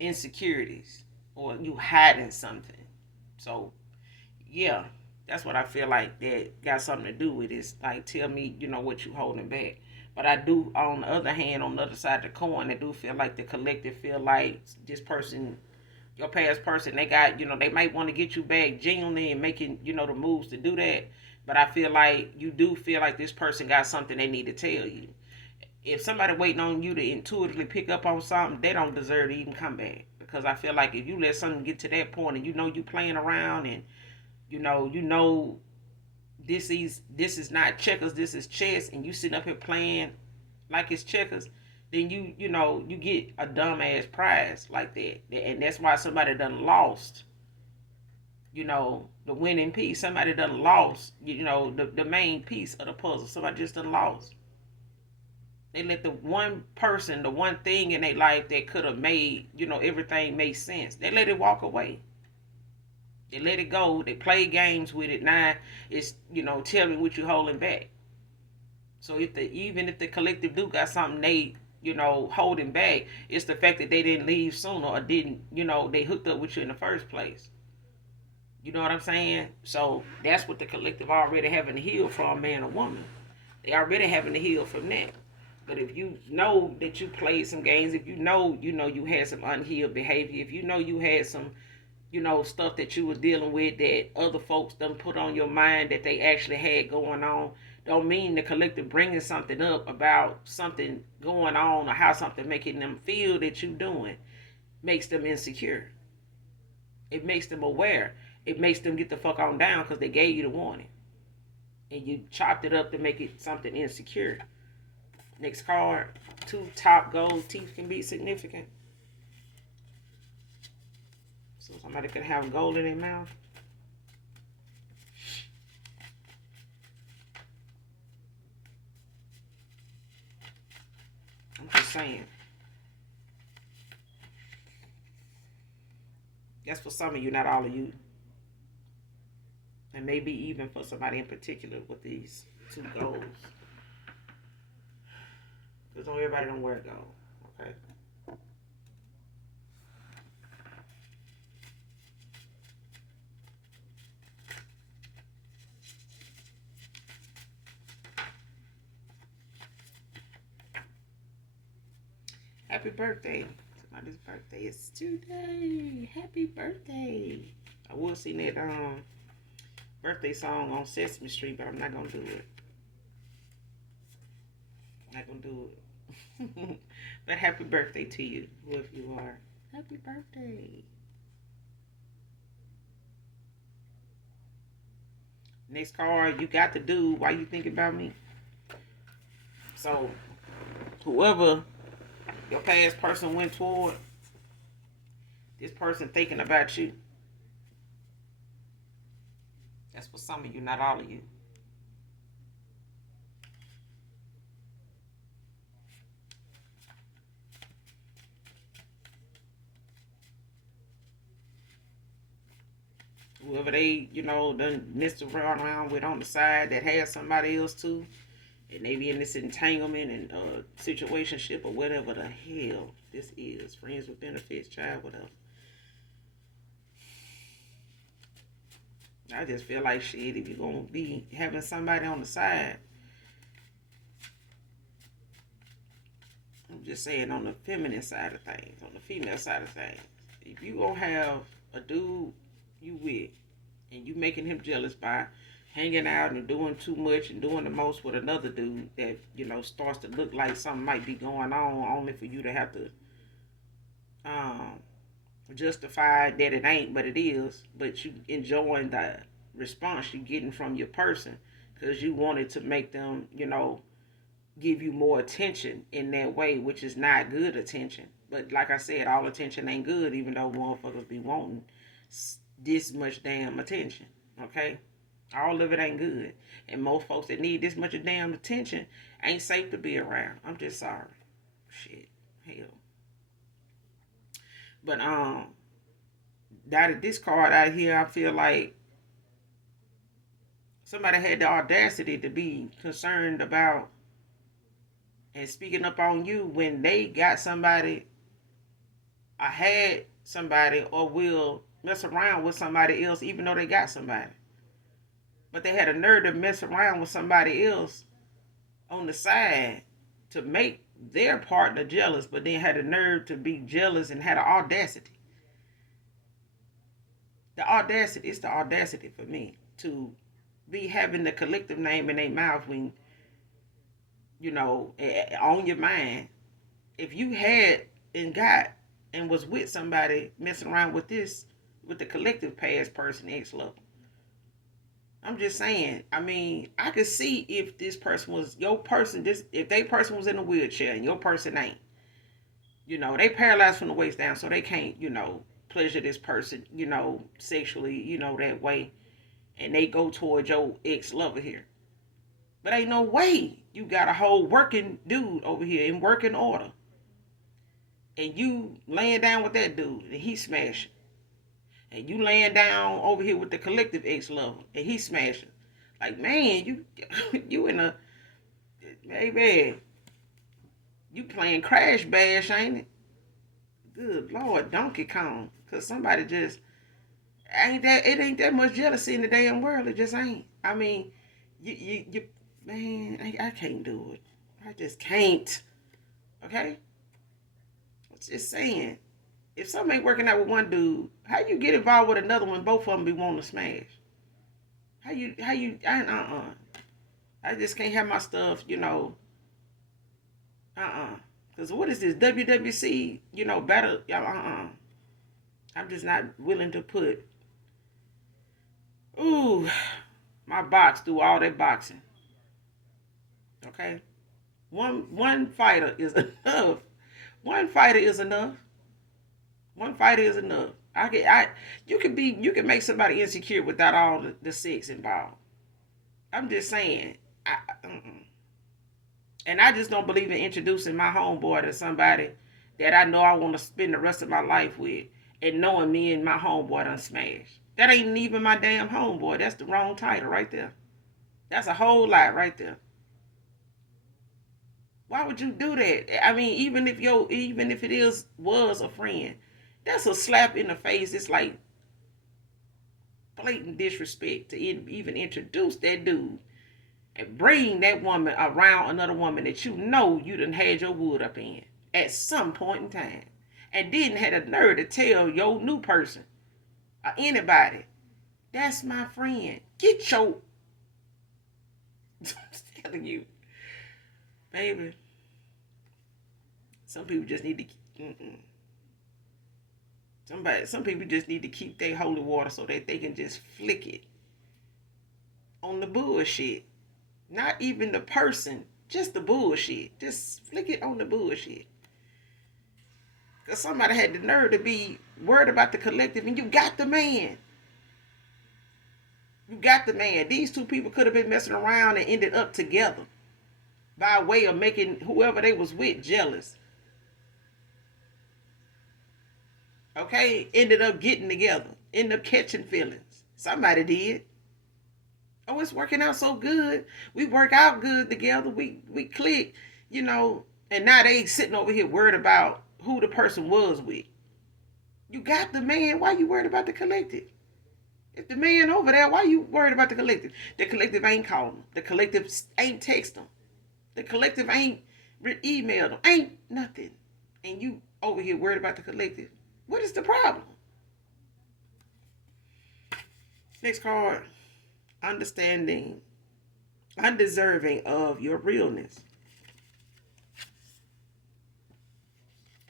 insecurities or you hiding something. So, yeah, that's what I feel like that got something to do with it. Like, tell me, what you holding back. But I do, on the other hand, on the other side of the coin, I do feel like the collective feel like this person, your past person, they got, they might want to get you back genuinely and making, the moves to do that. But I feel like you do feel like this person got something they need to tell you. If somebody waiting on you to intuitively pick up on something, they don't deserve to even come back. Because I feel like if you let something get to that point and you playing around and You know this is not checkers, this is chess, and you sitting up here playing like it's checkers, then you get a dumbass prize like that. And that's why somebody done lost, the winning piece. Somebody done lost, the main piece of the puzzle. Somebody just done lost. They let the one person, the one thing in their life that could have made, everything make sense. They let it walk away. They let it go. They play games with it. Now it's, tell me what you holding back. So even if the collective do got something they, holding back, it's the fact that they didn't leave sooner, or didn't, they hooked up with you in the first place. You know what I'm saying? So that's what the collective already having to heal from, man or woman. They already having to heal from that. But if you know that you played some games, if you had some unhealed behavior, if you had some, stuff that you were dealing with that other folks done put on your mind that they actually had going on, don't mean the collective bringing something up about something going on or how something making them feel that you doing makes them insecure. It makes them aware. It makes them get the fuck on down because they gave you the warning. And you chopped it up to make it something insecure. Next card, 2 top gold teeth can be significant. So somebody could have gold in their mouth. I'm just saying. That's for some of you, not all of you. And maybe even for somebody in particular with these 2 golds. Because everybody don't wear gold. Okay. Happy birthday. Somebody's birthday is today. Happy birthday. I will sing that birthday song on Sesame Street, but I'm not gonna do it. Not gonna do it. But happy birthday to you, whoever you are. Happy birthday. Next card, you got to do why you think about me. So whoever your past person went toward, this person thinking about you. That's for some of you, not all of you. Whoever they, done messed around with on the side that has somebody else too, and they be in this entanglement and situationship or whatever the hell this is, friends with benefits, child, whatever. I just feel like shit, if you're gonna be having somebody on the side, I'm just saying on the feminine side of things, on the female side of things, if you gonna have a dude you with and you making him jealous by hanging out and doing too much and doing the most with another dude that, starts to look like something might be going on, only for you to have to justify that it ain't, but it is, but you enjoying the response you getting from your person because you wanted to make them, give you more attention in that way, which is not good attention. But like I said, all attention ain't good, even though motherfuckers be wanting this much damn attention. Okay? All of it ain't good. And most folks that need this much of damn attention ain't safe to be around. I'm just sorry. Shit. Hell. But this card out here, I feel like somebody had the audacity to be concerned about and speaking up on you when they got somebody or had somebody or will mess around with somebody else even though they got somebody. But they had a nerve to mess around with somebody else on the side to make their partner jealous, but then had a nerve to be jealous and had an audacity. It's the audacity for me to be having the collective name in their mouth when, on your mind. If you had and got and was with somebody messing around with the collective past person, ex-lover, I'm just saying. I mean, I could see if this person was your person. This if they person was in a wheelchair and your person ain't. They paralyzed from the waist down, so they can't. Pleasure this person. Sexually. That way, and they go towards your ex lover here. But ain't no way you got a whole working dude over here in working order, and you laying down with that dude and he smashing, and you laying down over here with the collective ex lover and he smashing. Like, man, you you in a baby, you playing Crash Bash, ain't it? Good Lord, Donkey Kong, cause somebody just ain't that it ain't that much jealousy in the damn world. It just ain't. I mean, you man, I can't do it. I just can't. Okay, I'm just saying. If something ain't working out with one dude, how you get involved with another one? Both of them be wanting to smash. I just can't have my stuff. Because what is this WWC? Battle. I'm just not willing to put. Ooh, my box through all that boxing. Okay, one fighter is enough. One fighter is enough. One fighter is enough. You can make somebody insecure without all the sex involved. I'm just saying. And I just don't believe in introducing my homeboy to somebody that I know I want to spend the rest of my life with, and knowing me and my homeboy done smashed. That ain't even my damn homeboy. That's the wrong title right there. That's a whole lot right there. Why would you do that? I mean, even if it was a friend, that's a slap in the face. It's like blatant disrespect to even introduce that dude and bring that woman around another woman that you done had your wood up in at some point in time, and didn't have the nerve to tell your new person or anybody, that's my friend. Get your I'm telling you, baby. Some people just need to. Some people just need to keep their holy water so that they can just flick it on the bullshit. Not even the person, just the bullshit. Just flick it on the bullshit. Because somebody had the nerve to be worried about the collective, and you got the man. You got the man. These two people could have been messing around and ended up together by way of making whoever they was with jealous. Okay? Ended up getting together. Ended up catching feelings. Somebody did. Oh, it's working out so good. We work out good together. We click, and now they sitting over here worried about who the person was with. You got the man. Why you worried about the collective? If the man over there, why you worried about the collective? The collective ain't calling them. The collective ain't text them. The collective ain't emailed them. Ain't nothing. And you over here worried about the collective. What is the problem? Next card. Understanding, undeserving of your realness.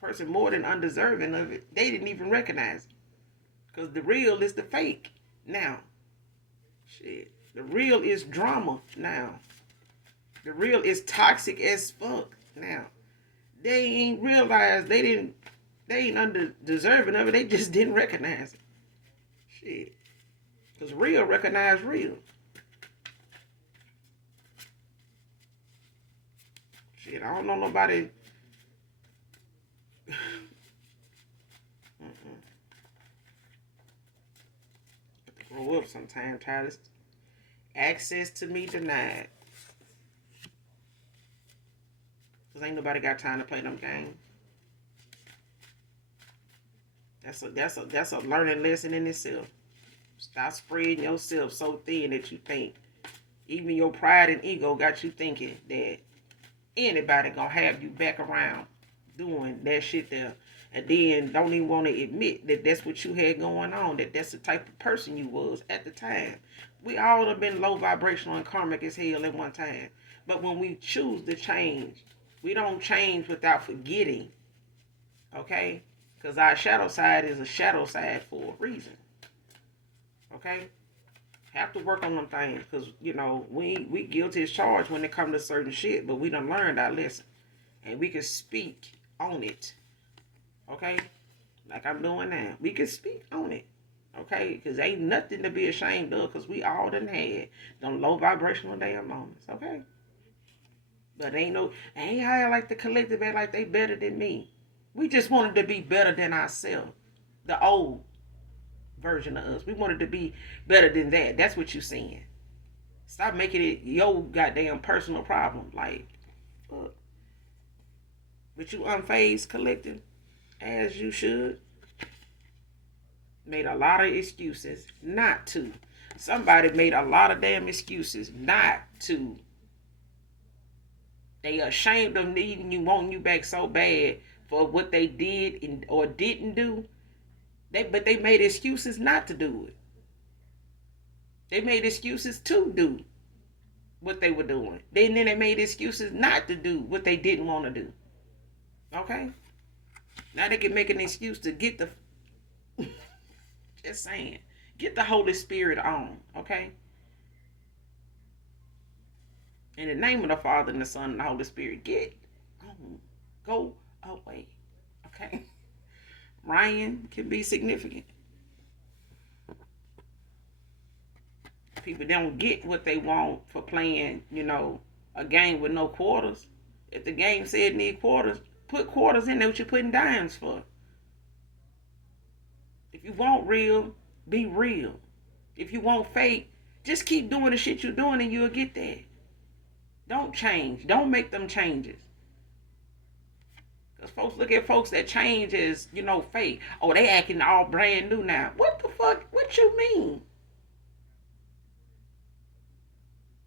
Person more than undeserving of it, they didn't even recognize it. Because the real is the fake now. Shit. The real is drama now. The real is toxic as fuck now. They ain't realized they ain't undeserving of it. They just didn't recognize it. Shit. Because real recognize real. Shit, I don't know nobody. Grow up sometime, Titus. Access to me denied. Because ain't nobody got time to play them games. That's a learning lesson in itself. Stop spreading yourself so thin that you think even your pride and ego got you thinking that anybody gonna have you back around doing that shit there, and then don't even want to admit that that's what you had going on, that's the type of person you was at the time. We all have been low vibrational and karmic as hell at one time, but when we choose to change, we don't change without forgetting, okay? Because our shadow side is a shadow side for a reason. Okay? Have to work on them things, because we guilty as charged when it comes to certain shit, but we done learned our lesson, and we can speak on it. Okay, like I'm doing now, we can speak on it. Okay, because ain't nothing to be ashamed of, because we all done had them low vibrational damn moments. Okay, but ain't how like the collective act like they better than me. We just wanted to be better than ourselves. The old version of us. We wanted to be better than that. That's what you saying. Stop making it your goddamn personal problem. Like, fuck. But you unfazed collective, as you should. Made a lot of excuses not to. Somebody made a lot of damn excuses not to. They ashamed of needing you, wanting you back so bad for what they did or didn't do. But they made excuses not to do it. They made excuses to do what they were doing. Then they made excuses not to do what they didn't want to do. Okay? Now they can make an excuse to get the just saying. Get the Holy Spirit on. Okay? In the name of the Father and the Son and the Holy Spirit, get on. Go away. Okay? Ryan can be significant. People don't get what they want for playing, a game with no quarters. If the game said need quarters, put quarters in there. What you putting dimes for? If you want real, be real. If you want fake, just keep doing the shit you're doing and you'll get there. Don't change. Don't make them changes. Because folks look at folks that change as, fake. Oh, they acting all brand new now. What the fuck? What you mean?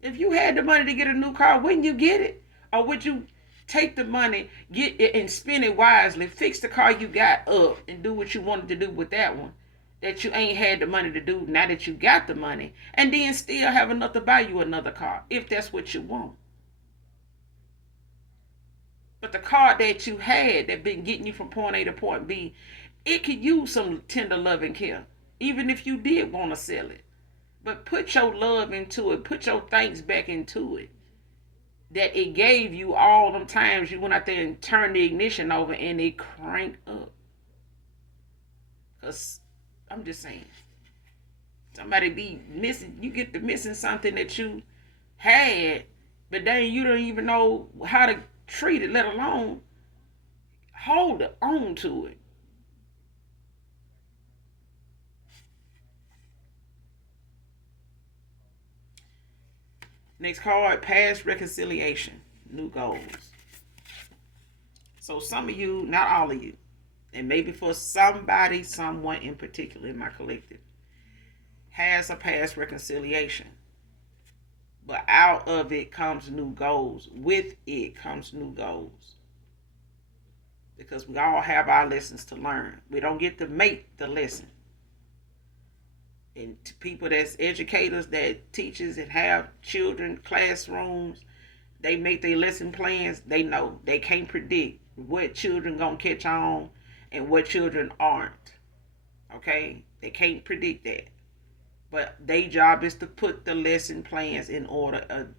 If you had the money to get a new car, wouldn't you get it? Or would you take the money, get it, and spend it wisely, fix the car you got up, and do what you wanted to do with that one that you ain't had the money to do now that you got the money, and then still have enough to buy you another car, if that's what you want. But the car that you had that been getting you from point A to point B, it could use some tender love and care, even if you did want to sell it. But put your love into it. Put your thanks back into it. That it gave you all them times you went out there and turned the ignition over and it cranked up. Because I'm just saying. Somebody be missing. You get to missing something that you had, but then you don't even know how to treat it, let alone hold on to it. Next card, past reconciliation, new goals. So some of you, not all of you, and maybe for somebody, someone in particular in my collective, has a past reconciliation. But out of it comes new goals. With it comes new goals. Because we all have our lessons to learn. We don't get to make the lesson. And to people that's educators, that teachers, and have children, classrooms, they make their lesson plans. They know they can't predict what children gonna catch on and what children aren't. Okay, they can't predict that. But their job is to put the lesson plans in order,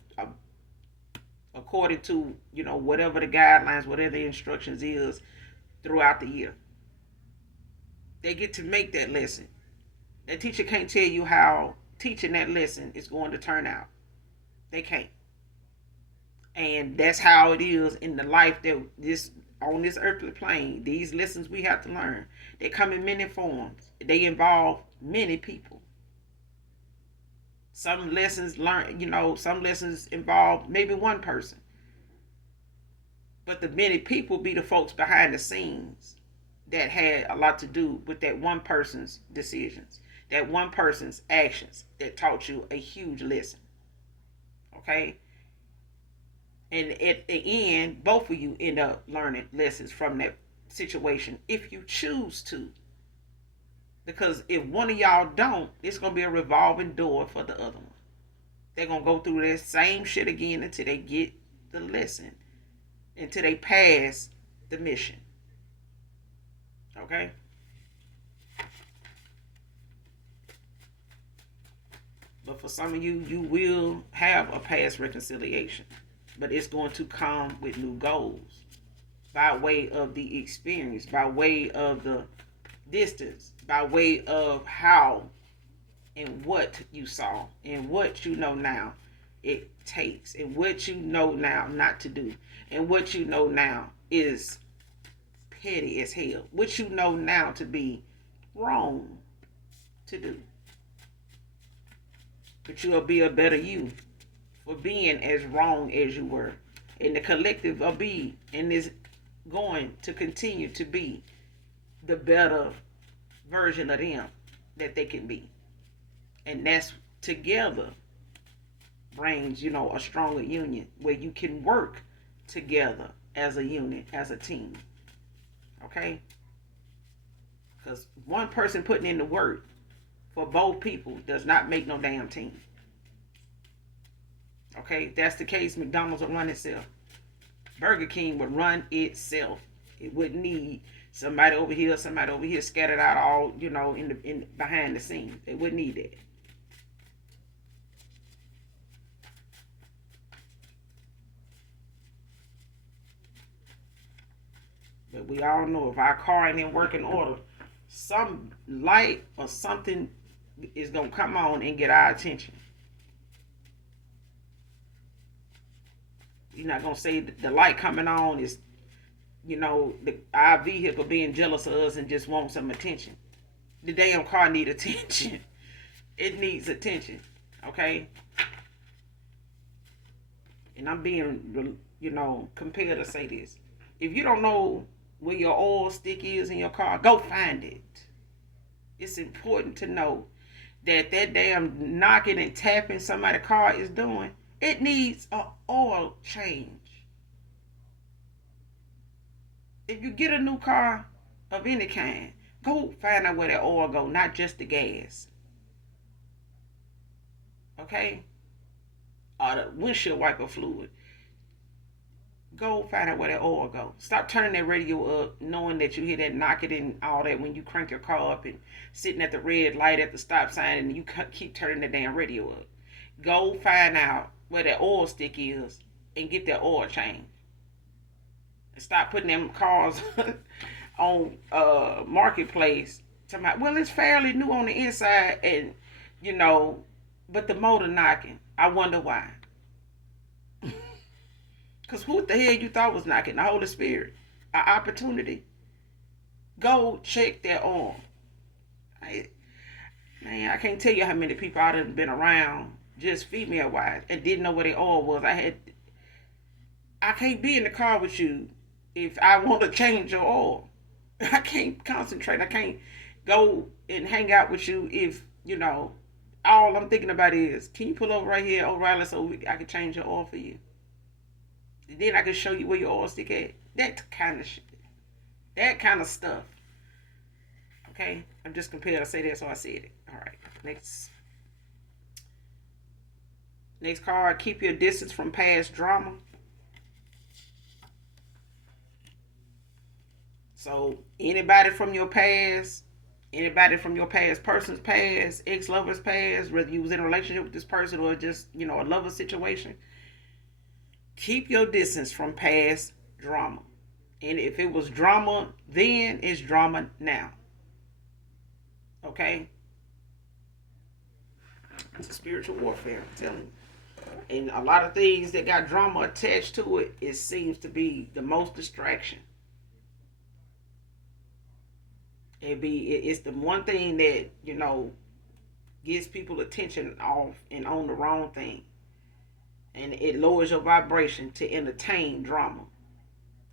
according to whatever the guidelines, whatever the instructions is throughout the year. They get to make that lesson. That teacher can't tell you how teaching that lesson is going to turn out. They can't. And that's how it is in the life that on this earthly plane. These lessons we have to learn. They come in many forms. They involve many people. Some lessons some lessons involve maybe one person. But the many people be the folks behind the scenes that had a lot to do with that one person's decisions, that one person's actions that taught you a huge lesson. Okay? And at the end, both of you end up learning lessons from that situation if you choose to. Because if one of y'all don't, it's going to be a revolving door for the other one. They're going to go through that same shit again until they get the lesson, until they pass the mission. Okay? But for some of you, you will have a past reconciliation. But it's going to come with new goals by way of the experience, by way of the distance, by way of how and what you saw and what you know now it takes, and what you know now not to do, and what you know now is petty as hell, what you know now to be wrong to do. But you'll be a better you for being as wrong as you were. And the collective will be and is going to continue to be the better version of them that they can be. And that's together brings, a stronger union where you can work together as a unit, as a team. Okay? Because one person putting in the work for both people does not make no damn team. Okay? If that's the case, McDonald's will run itself. Burger King would run itself. It wouldn't need somebody over here scattered out all, in behind the scenes. It wouldn't need that. But we all know if our car ain't in working order, some light or something is going to come on and get our attention. You're not going to say the light coming on is, our vehicle being jealous of us and just want some attention. The damn car need attention. It needs attention. Okay? And I'm being, compelled to say this. If you don't know where your oil stick is in your car, go find it. It's important to know that damn knocking and tapping somebody's car is doing, it needs an oil change. If you get a new car of any kind, go find out where that oil go, not just the gas. Okay? Or the windshield wiper fluid. Go find out where that oil go. Stop turning that radio up, knowing that you hear that knocking and all that when you crank your car up and sitting at the red light at the stop sign and you keep turning the damn radio up. Go find out where that oil stick is and get that oil change. And stop putting them cars on marketplace. Talking about, well, it's fairly new on the inside and, but the motor knocking. I wonder why. Because who the hell you thought was knocking? The Holy Spirit. An opportunity. Go check that oil. Man, I can't tell you how many people I done been around, just female-wise, and didn't know where their oil was. I can't be in the car with you if I want to change your oil. I can't concentrate. I can't go and hang out with you if, all I'm thinking about is, can you pull over right here, O'Reilly, so I can change your oil for you? Then I can show you where your oil stick at. That kind of shit. That kind of stuff. Okay? I'm just compelled to say that, so I said it. Alright. Next card. Keep your distance from past drama. So, anybody from your past, person's past, ex-lover's past, whether you was in a relationship with this person or just, a lover situation, keep your distance from past drama. And if it was drama then, it's drama now. Okay? It's a spiritual warfare, I'm telling you. And a lot of things that got drama attached to it, it seems to be the most distraction. It's the one thing that, gets people attention off and on the wrong thing. And it lowers your vibration to entertain drama.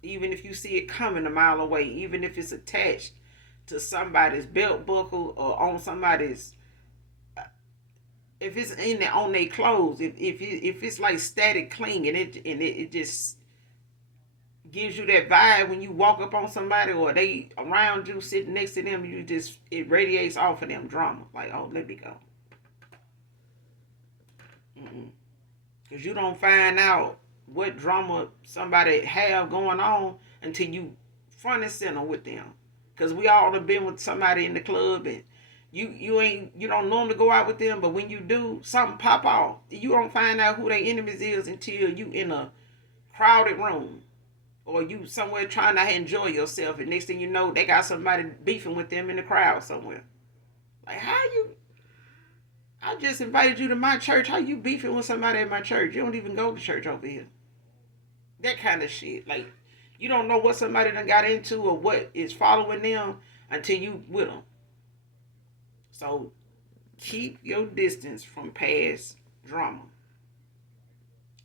Even if you see it coming a mile away, even if it's attached to somebody's belt buckle or on somebody's, if it's in there on their clothes, if it's like static clinging, it just gives you that vibe when you walk up on somebody or they around you sitting next to them, it radiates off of them drama. Like, oh, let me go. Because you don't find out what drama somebody have going on until you front and center with them. Because we all have been with somebody in the club and, You don't normally go out with them, but when you do, something pop off. You don't find out who their enemies is until you in a crowded room, or you somewhere trying to enjoy yourself, and next thing you know, they got somebody beefing with them in the crowd somewhere. Like, how you? I just invited you to my church. How you beefing with somebody at my church? You don't even go to church over here. That kind of shit. Like, you don't know what somebody done got into or what is following them until you with them. So keep your distance from past drama.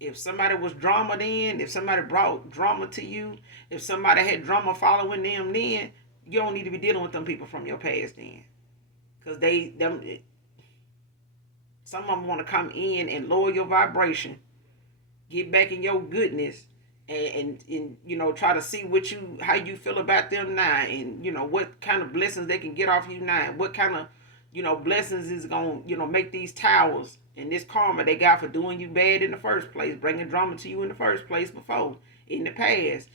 If somebody was drama then, if somebody brought drama to you, if somebody had drama following them then, you don't need to be dealing with them people from your past then. Because some of them want to come in and lower your vibration, get back in your goodness, and try to see how you feel about them now, and what kind of blessings they can get off you now, what kind of blessings is going to make these towers and this karma they got for doing you bad in the first place, bringing drama to you in the first place before, in the past.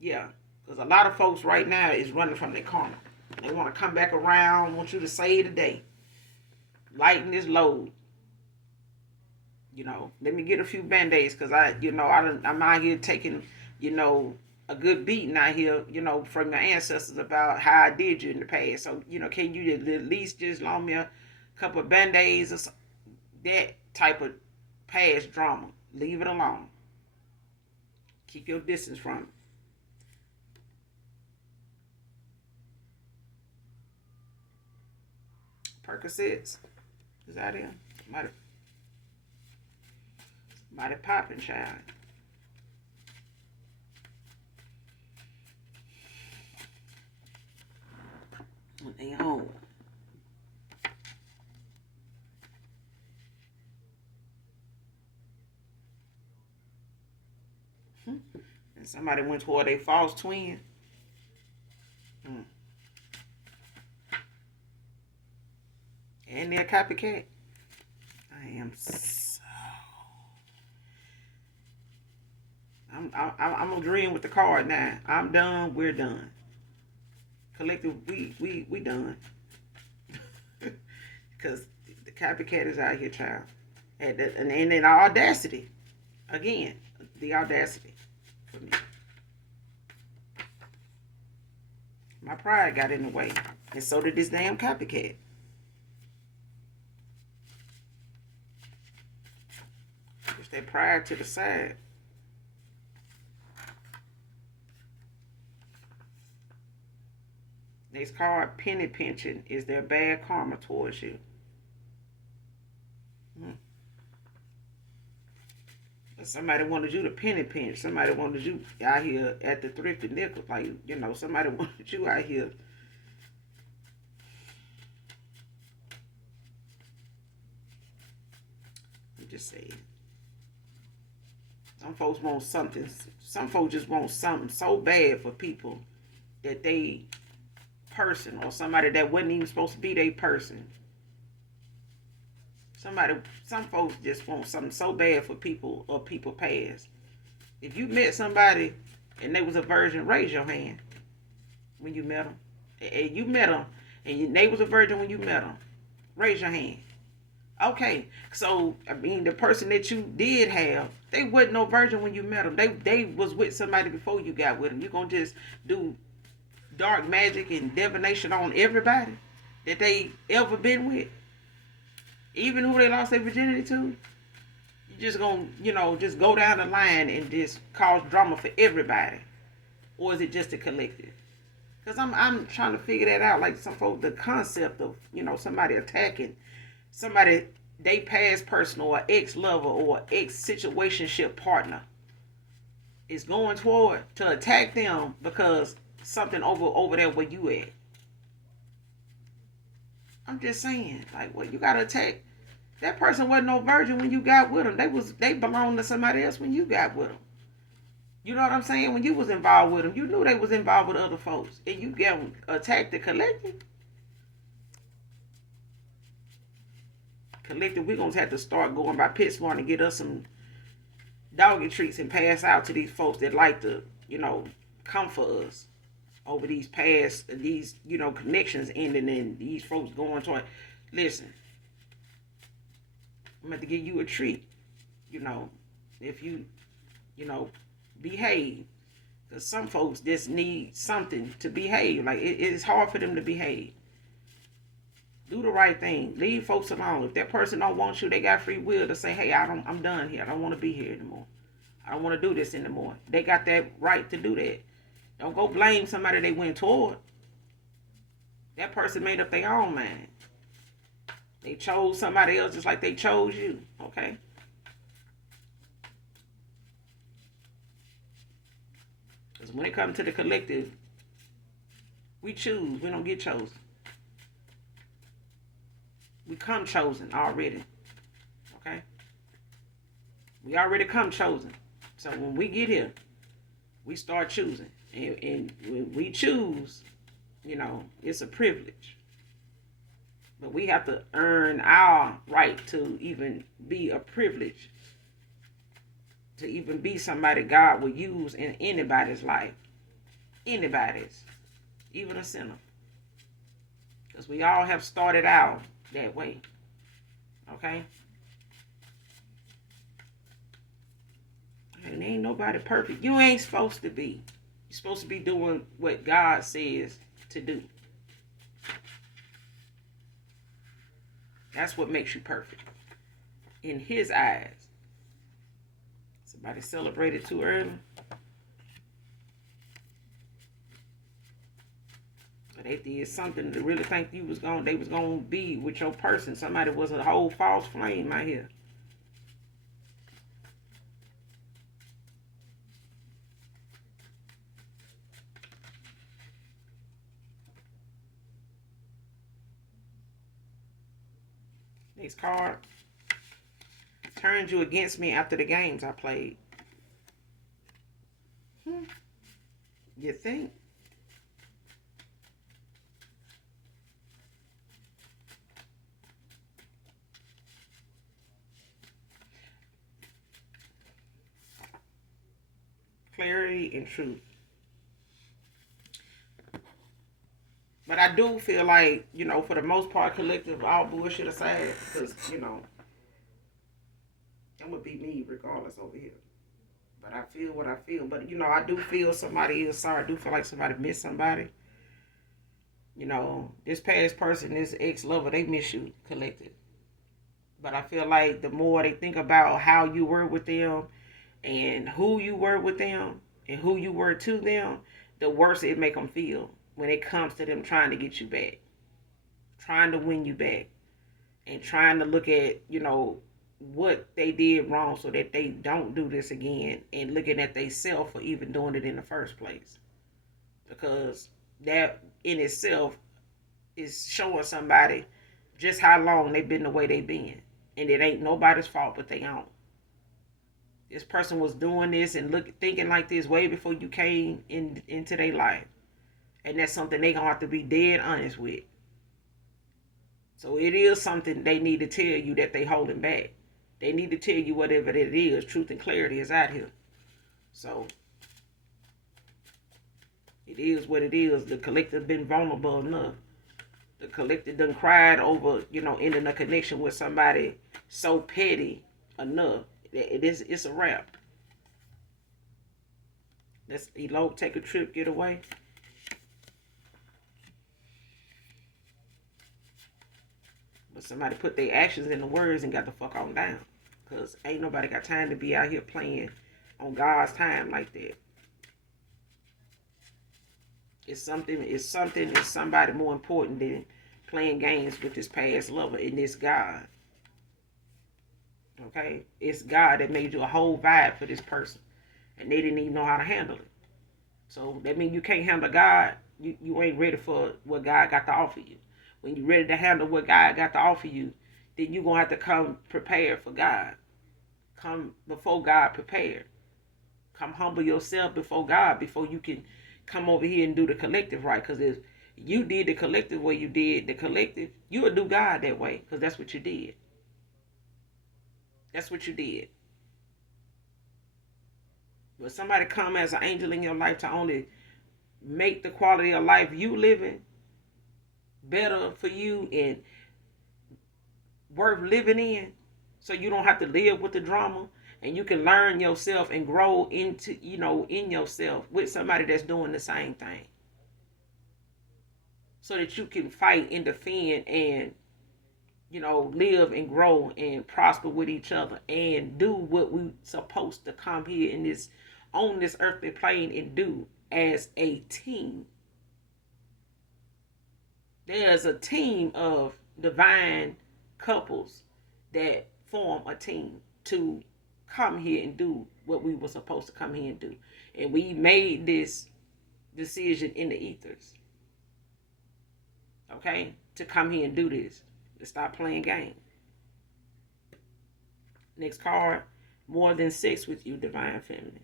Yeah, because a lot of folks right now is running from their karma. They want to come back around, want you to save the day, lighten this load. Let me get a few band-aids, because I'm out here taking, a good beating out here, from your ancestors about how I did you in the past. So, can you at least just loan me a couple of band-aids or that type of past drama? Leave it alone. Keep your distance from it. Percocets. Is that it? Mighty popping, child. When they home. And somebody went toward a false twin. And they're a copycat. I am so. I'm agreeing with the card now. I'm done. We're done. Collective, we done. Because the copycat is out here, child. And then the audacity. Again, the audacity for me. My pride got in the way. And so did this damn copycat. Push that pride to the side. Next card, penny pinching. Is there bad karma towards you? Somebody wanted you to penny pinch. Somebody wanted you out here at the thrifty nickel. Like, somebody wanted you out here. I'm just saying. Some folks want something. Some folks just want something so bad for people that they person, or somebody that wasn't even supposed to be their person. Some folks just want something so bad for people or people past. If you met somebody and they was a virgin, raise your hand when you met them. And you met them and they was a virgin when you met them. Raise your hand. Okay, so the person that you did have, they wasn't no virgin when you met them. They was with somebody before you got with them. You gonna just do dark magic and divination on everybody that they ever been with, even who they lost their virginity to? You just gonna, just go down the line and just cause drama for everybody? Or is it just a collective? Because I'm trying to figure that out. Like, some folks, the concept of, somebody attacking somebody, they past person or ex-lover or ex-situationship partner is going toward to attack them because something over there where you at. I'm just saying, like, well, you gotta attack. That person wasn't no virgin when you got with them. They belonged to somebody else when you got with them. You know what I'm saying? When you was involved with them, you knew they was involved with other folks, and you get attacked the collective. Collective, we're gonna have to start going by PetSmart and get us some doggy treats and pass out to these folks that like to, come for us. over these past, these, connections ending and these folks going toward. Listen, I'm going to give you a treat, if you, behave. Because some folks just need something to behave. Like, it's hard for them to behave. Do the right thing. Leave folks alone. If that person don't want you, they got free will to say, hey, I'm done here. I don't want to be here anymore. I don't want to do this anymore. They got that right to do that. Don't go blame somebody they went toward. That person made up their own mind. They chose somebody else just like they chose you. Okay? Because when it comes to the collective, we choose. We don't get chosen. We come chosen already. Okay? We already come chosen. So when we get here, we start choosing. And when we choose, it's a privilege. But we have to earn our right to even be a privilege. To even be somebody God will use in anybody's life. Anybody's. Even a sinner. Because we all have started out that way. Okay? And ain't nobody perfect. You ain't supposed to be. You're supposed to be doing what God says to do. That's what makes you perfect. In His eyes. Somebody celebrated too early. But they did something to really think they was gonna be with your person. Somebody was a whole false flame out here. Next card. Turned you against me after the games I played. You think? Clarity and truth. But I do feel like, for the most part, collective, all bullshit aside, because, I'm going to be me regardless over here. But I feel what I feel. But, I do feel somebody is sorry. I do feel like somebody missed somebody. This past person, this ex-lover, they miss you, collective. But I feel like the more they think about how you were with them and who you were with them and who you were to them, the worse it make them feel when it comes to them trying to get you back. Trying to win you back. And trying to look at, what they did wrong so that they don't do this again, and looking at themselves for even doing it in the first place. Because that in itself is showing somebody just how long they've been the way they've been. And it ain't nobody's fault but their own. This person was doing this and thinking like this way before you came into their life. And that's something they gonna have to be dead honest with. So it is something they need to tell you that they holding back. They need to tell you whatever it is. Truth and clarity is out here. So it is what it is. The collective been vulnerable enough. The collective done cried over, ending a connection with somebody so petty enough. It's a wrap. Let's elope, take a trip, get away. But somebody put their actions in the words and got the fuck on down. Because ain't nobody got time to be out here playing on God's time like that. It's somebody more important than playing games with this past lover and this God. Okay? It's God that made you a whole vibe for this person. And they didn't even know how to handle it. So that means you can't handle God. You ain't ready for what God got to offer you. When you're ready to handle what God got to offer you, then you're going to have to come prepared for God. Come before God prepared. Come humble yourself before God before you can come over here and do the collective right. Because if you did the collective way you did the collective, you would do God that way. Because that's what you did. That's what you did. But somebody come as an angel in your life to only make the quality of life you living better for you and worth living in, so you don't have to live with the drama, and you can learn yourself and grow into, in yourself with somebody that's doing the same thing, so that you can fight and defend and live and grow and prosper with each other and do what we supposed to come here in this on this earthly plane and do as a team. There's a team of divine couples that form a team to come here and do what we were supposed to come here and do. And we made this decision in the ethers, okay, to come here and do this. Let's stop playing games. Next card, more than sex with you, divine feminine.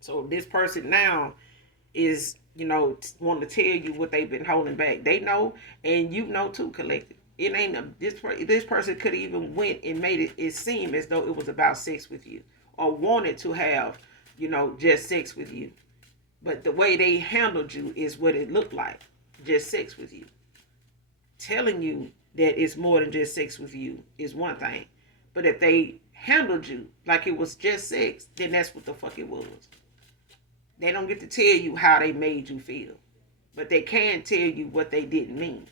So this person now is, want to tell you what they've been holding back. They know, and you know too, collective. It ain't this person could even went and made it seem as though it was about sex with you, or wanted to have, just sex with you. But the way they handled you is what it looked like, just sex with you. Telling you that it's more than just sex with you is one thing, but if they handled you like it was just sex, then that's what the fuck it was. They don't get to tell you how they made you feel, but they can tell you what they didn't mean.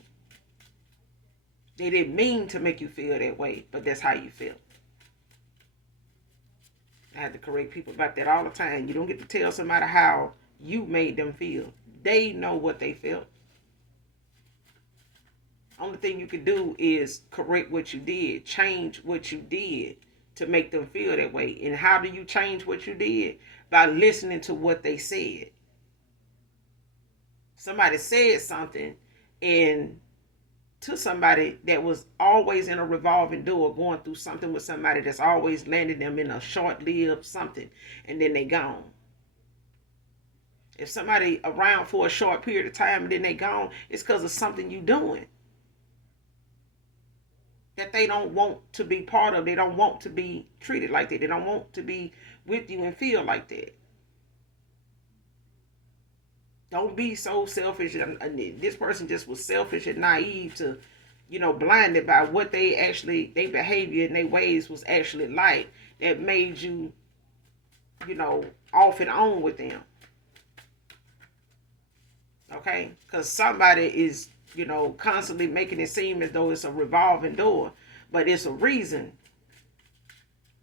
They didn't mean to make you feel that way, but that's how you feel. I have to correct people about that all the time. You don't get to tell somebody how you made them feel. They know what they felt. Only thing you can do is correct what you did, change what you did to make them feel that way. And how do you change what you did? By listening to what they said. Somebody said something, and to somebody that was always in a revolving door, going through something with somebody that's always landed them in a short-lived something, and then they gone. If somebody around for a short period of time and then they gone, it's because of something you doing that they don't want to be part of. They don't want to be treated like that. They don't want to be with you and feel like that. Don't be so selfish. This person just was selfish and naive to, blinded by what they actually, their behavior and their ways was actually like, that made you, off and on with them. Okay? Because somebody is, constantly making it seem as though it's a revolving door, but it's a reason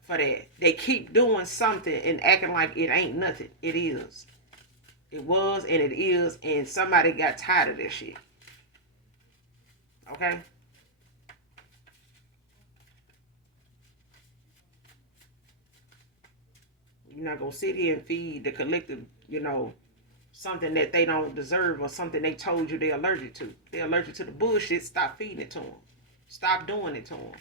for that. They keep doing something and acting like it ain't nothing. It is. It was and it is, and somebody got tired of that shit. Okay? You're not going to sit here and feed the collective, something that they don't deserve, or something they told you they're allergic to. They're allergic to the bullshit. Stop feeding it to them. Stop doing it to them.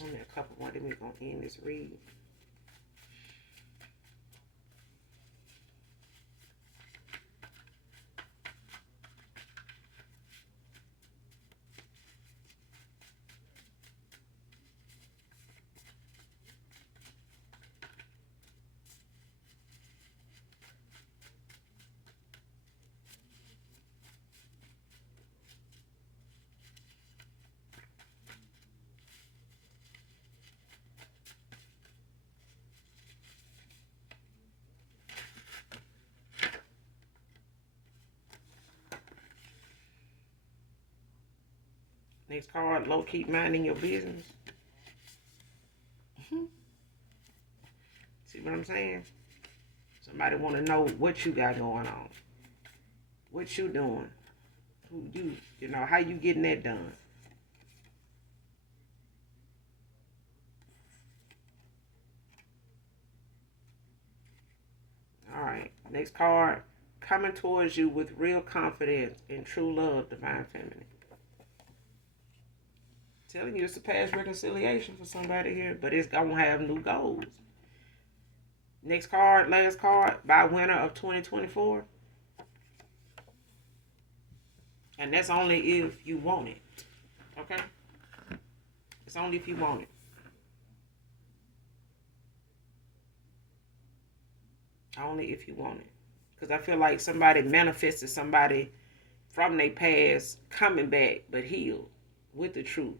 Only a couple more, then we're going to end this read. Next card, low key minding your business. See what I'm saying? Somebody want to know what you got going on. What you doing. Who you, how you getting that done. Alright, next card. Coming towards you with real confidence and true love, divine feminine. Telling you it's a past reconciliation for somebody here, but it's gonna have new goals. Next card, last card, by winter of 2024. And that's only if you want it. Okay? It's only if you want it. Only if you want it. Because I feel like somebody manifested somebody from their past coming back, but healed with the truth,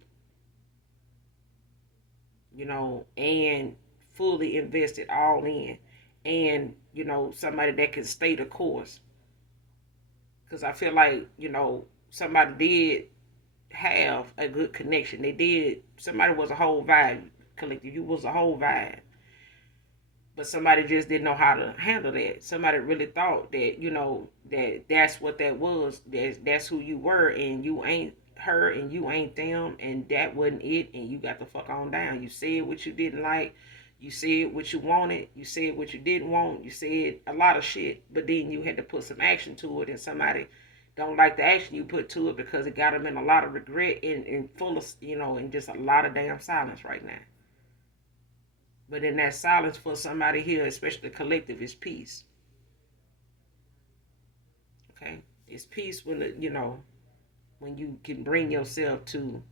and fully invested all in. And, somebody that can stay the course. Because I feel like, somebody did have a good connection. Somebody was a whole vibe collective. You was a whole vibe. But somebody just didn't know how to handle that. Somebody really thought that, that's what that was. That's who you were, and you ain't her, and you ain't them, and that wasn't it, and you got the fuck on down. You said what you didn't like. You said what you wanted. You said what you didn't want. You said a lot of shit, but then you had to put some action to it, and somebody don't like the action you put to it because it got them in a lot of regret and full of, and just a lot of damn silence right now. But in that silence for somebody here, especially the collective, is peace. Okay? It's peace when you can bring yourself to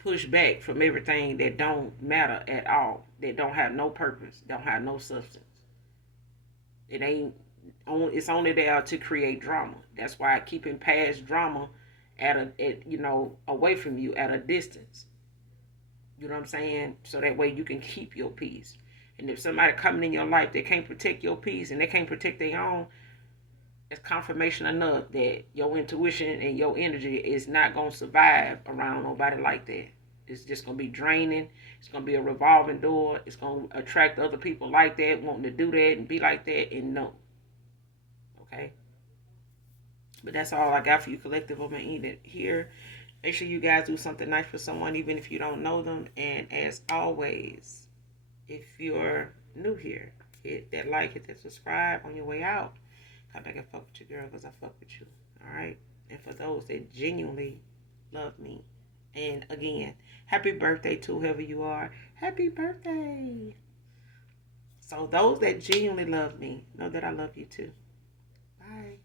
push back from everything that don't matter at all, that don't have no purpose, don't have no substance. It ain't it's only there to create drama. That's why keeping past drama away from you at a distance. You know what I'm saying? So that way you can keep your peace. And if somebody coming in your life that can't protect your peace and they can't protect their own, it's confirmation enough that your intuition and your energy is not going to survive around nobody like that. It's just going to be draining. It's going to be a revolving door. It's going to attract other people like that, wanting to do that and be like that, and no. Okay? But that's all I got for you, collective. I'm going to end it here. Make sure you guys do something nice for someone, even if you don't know them. And as always, if you're new here, hit that like, hit that subscribe on your way out. Come back and fuck with your girl because I fuck with you. All right? And for those that genuinely love me, and again, happy birthday to whoever you are. Happy birthday. So those that genuinely love me, know that I love you too. Bye.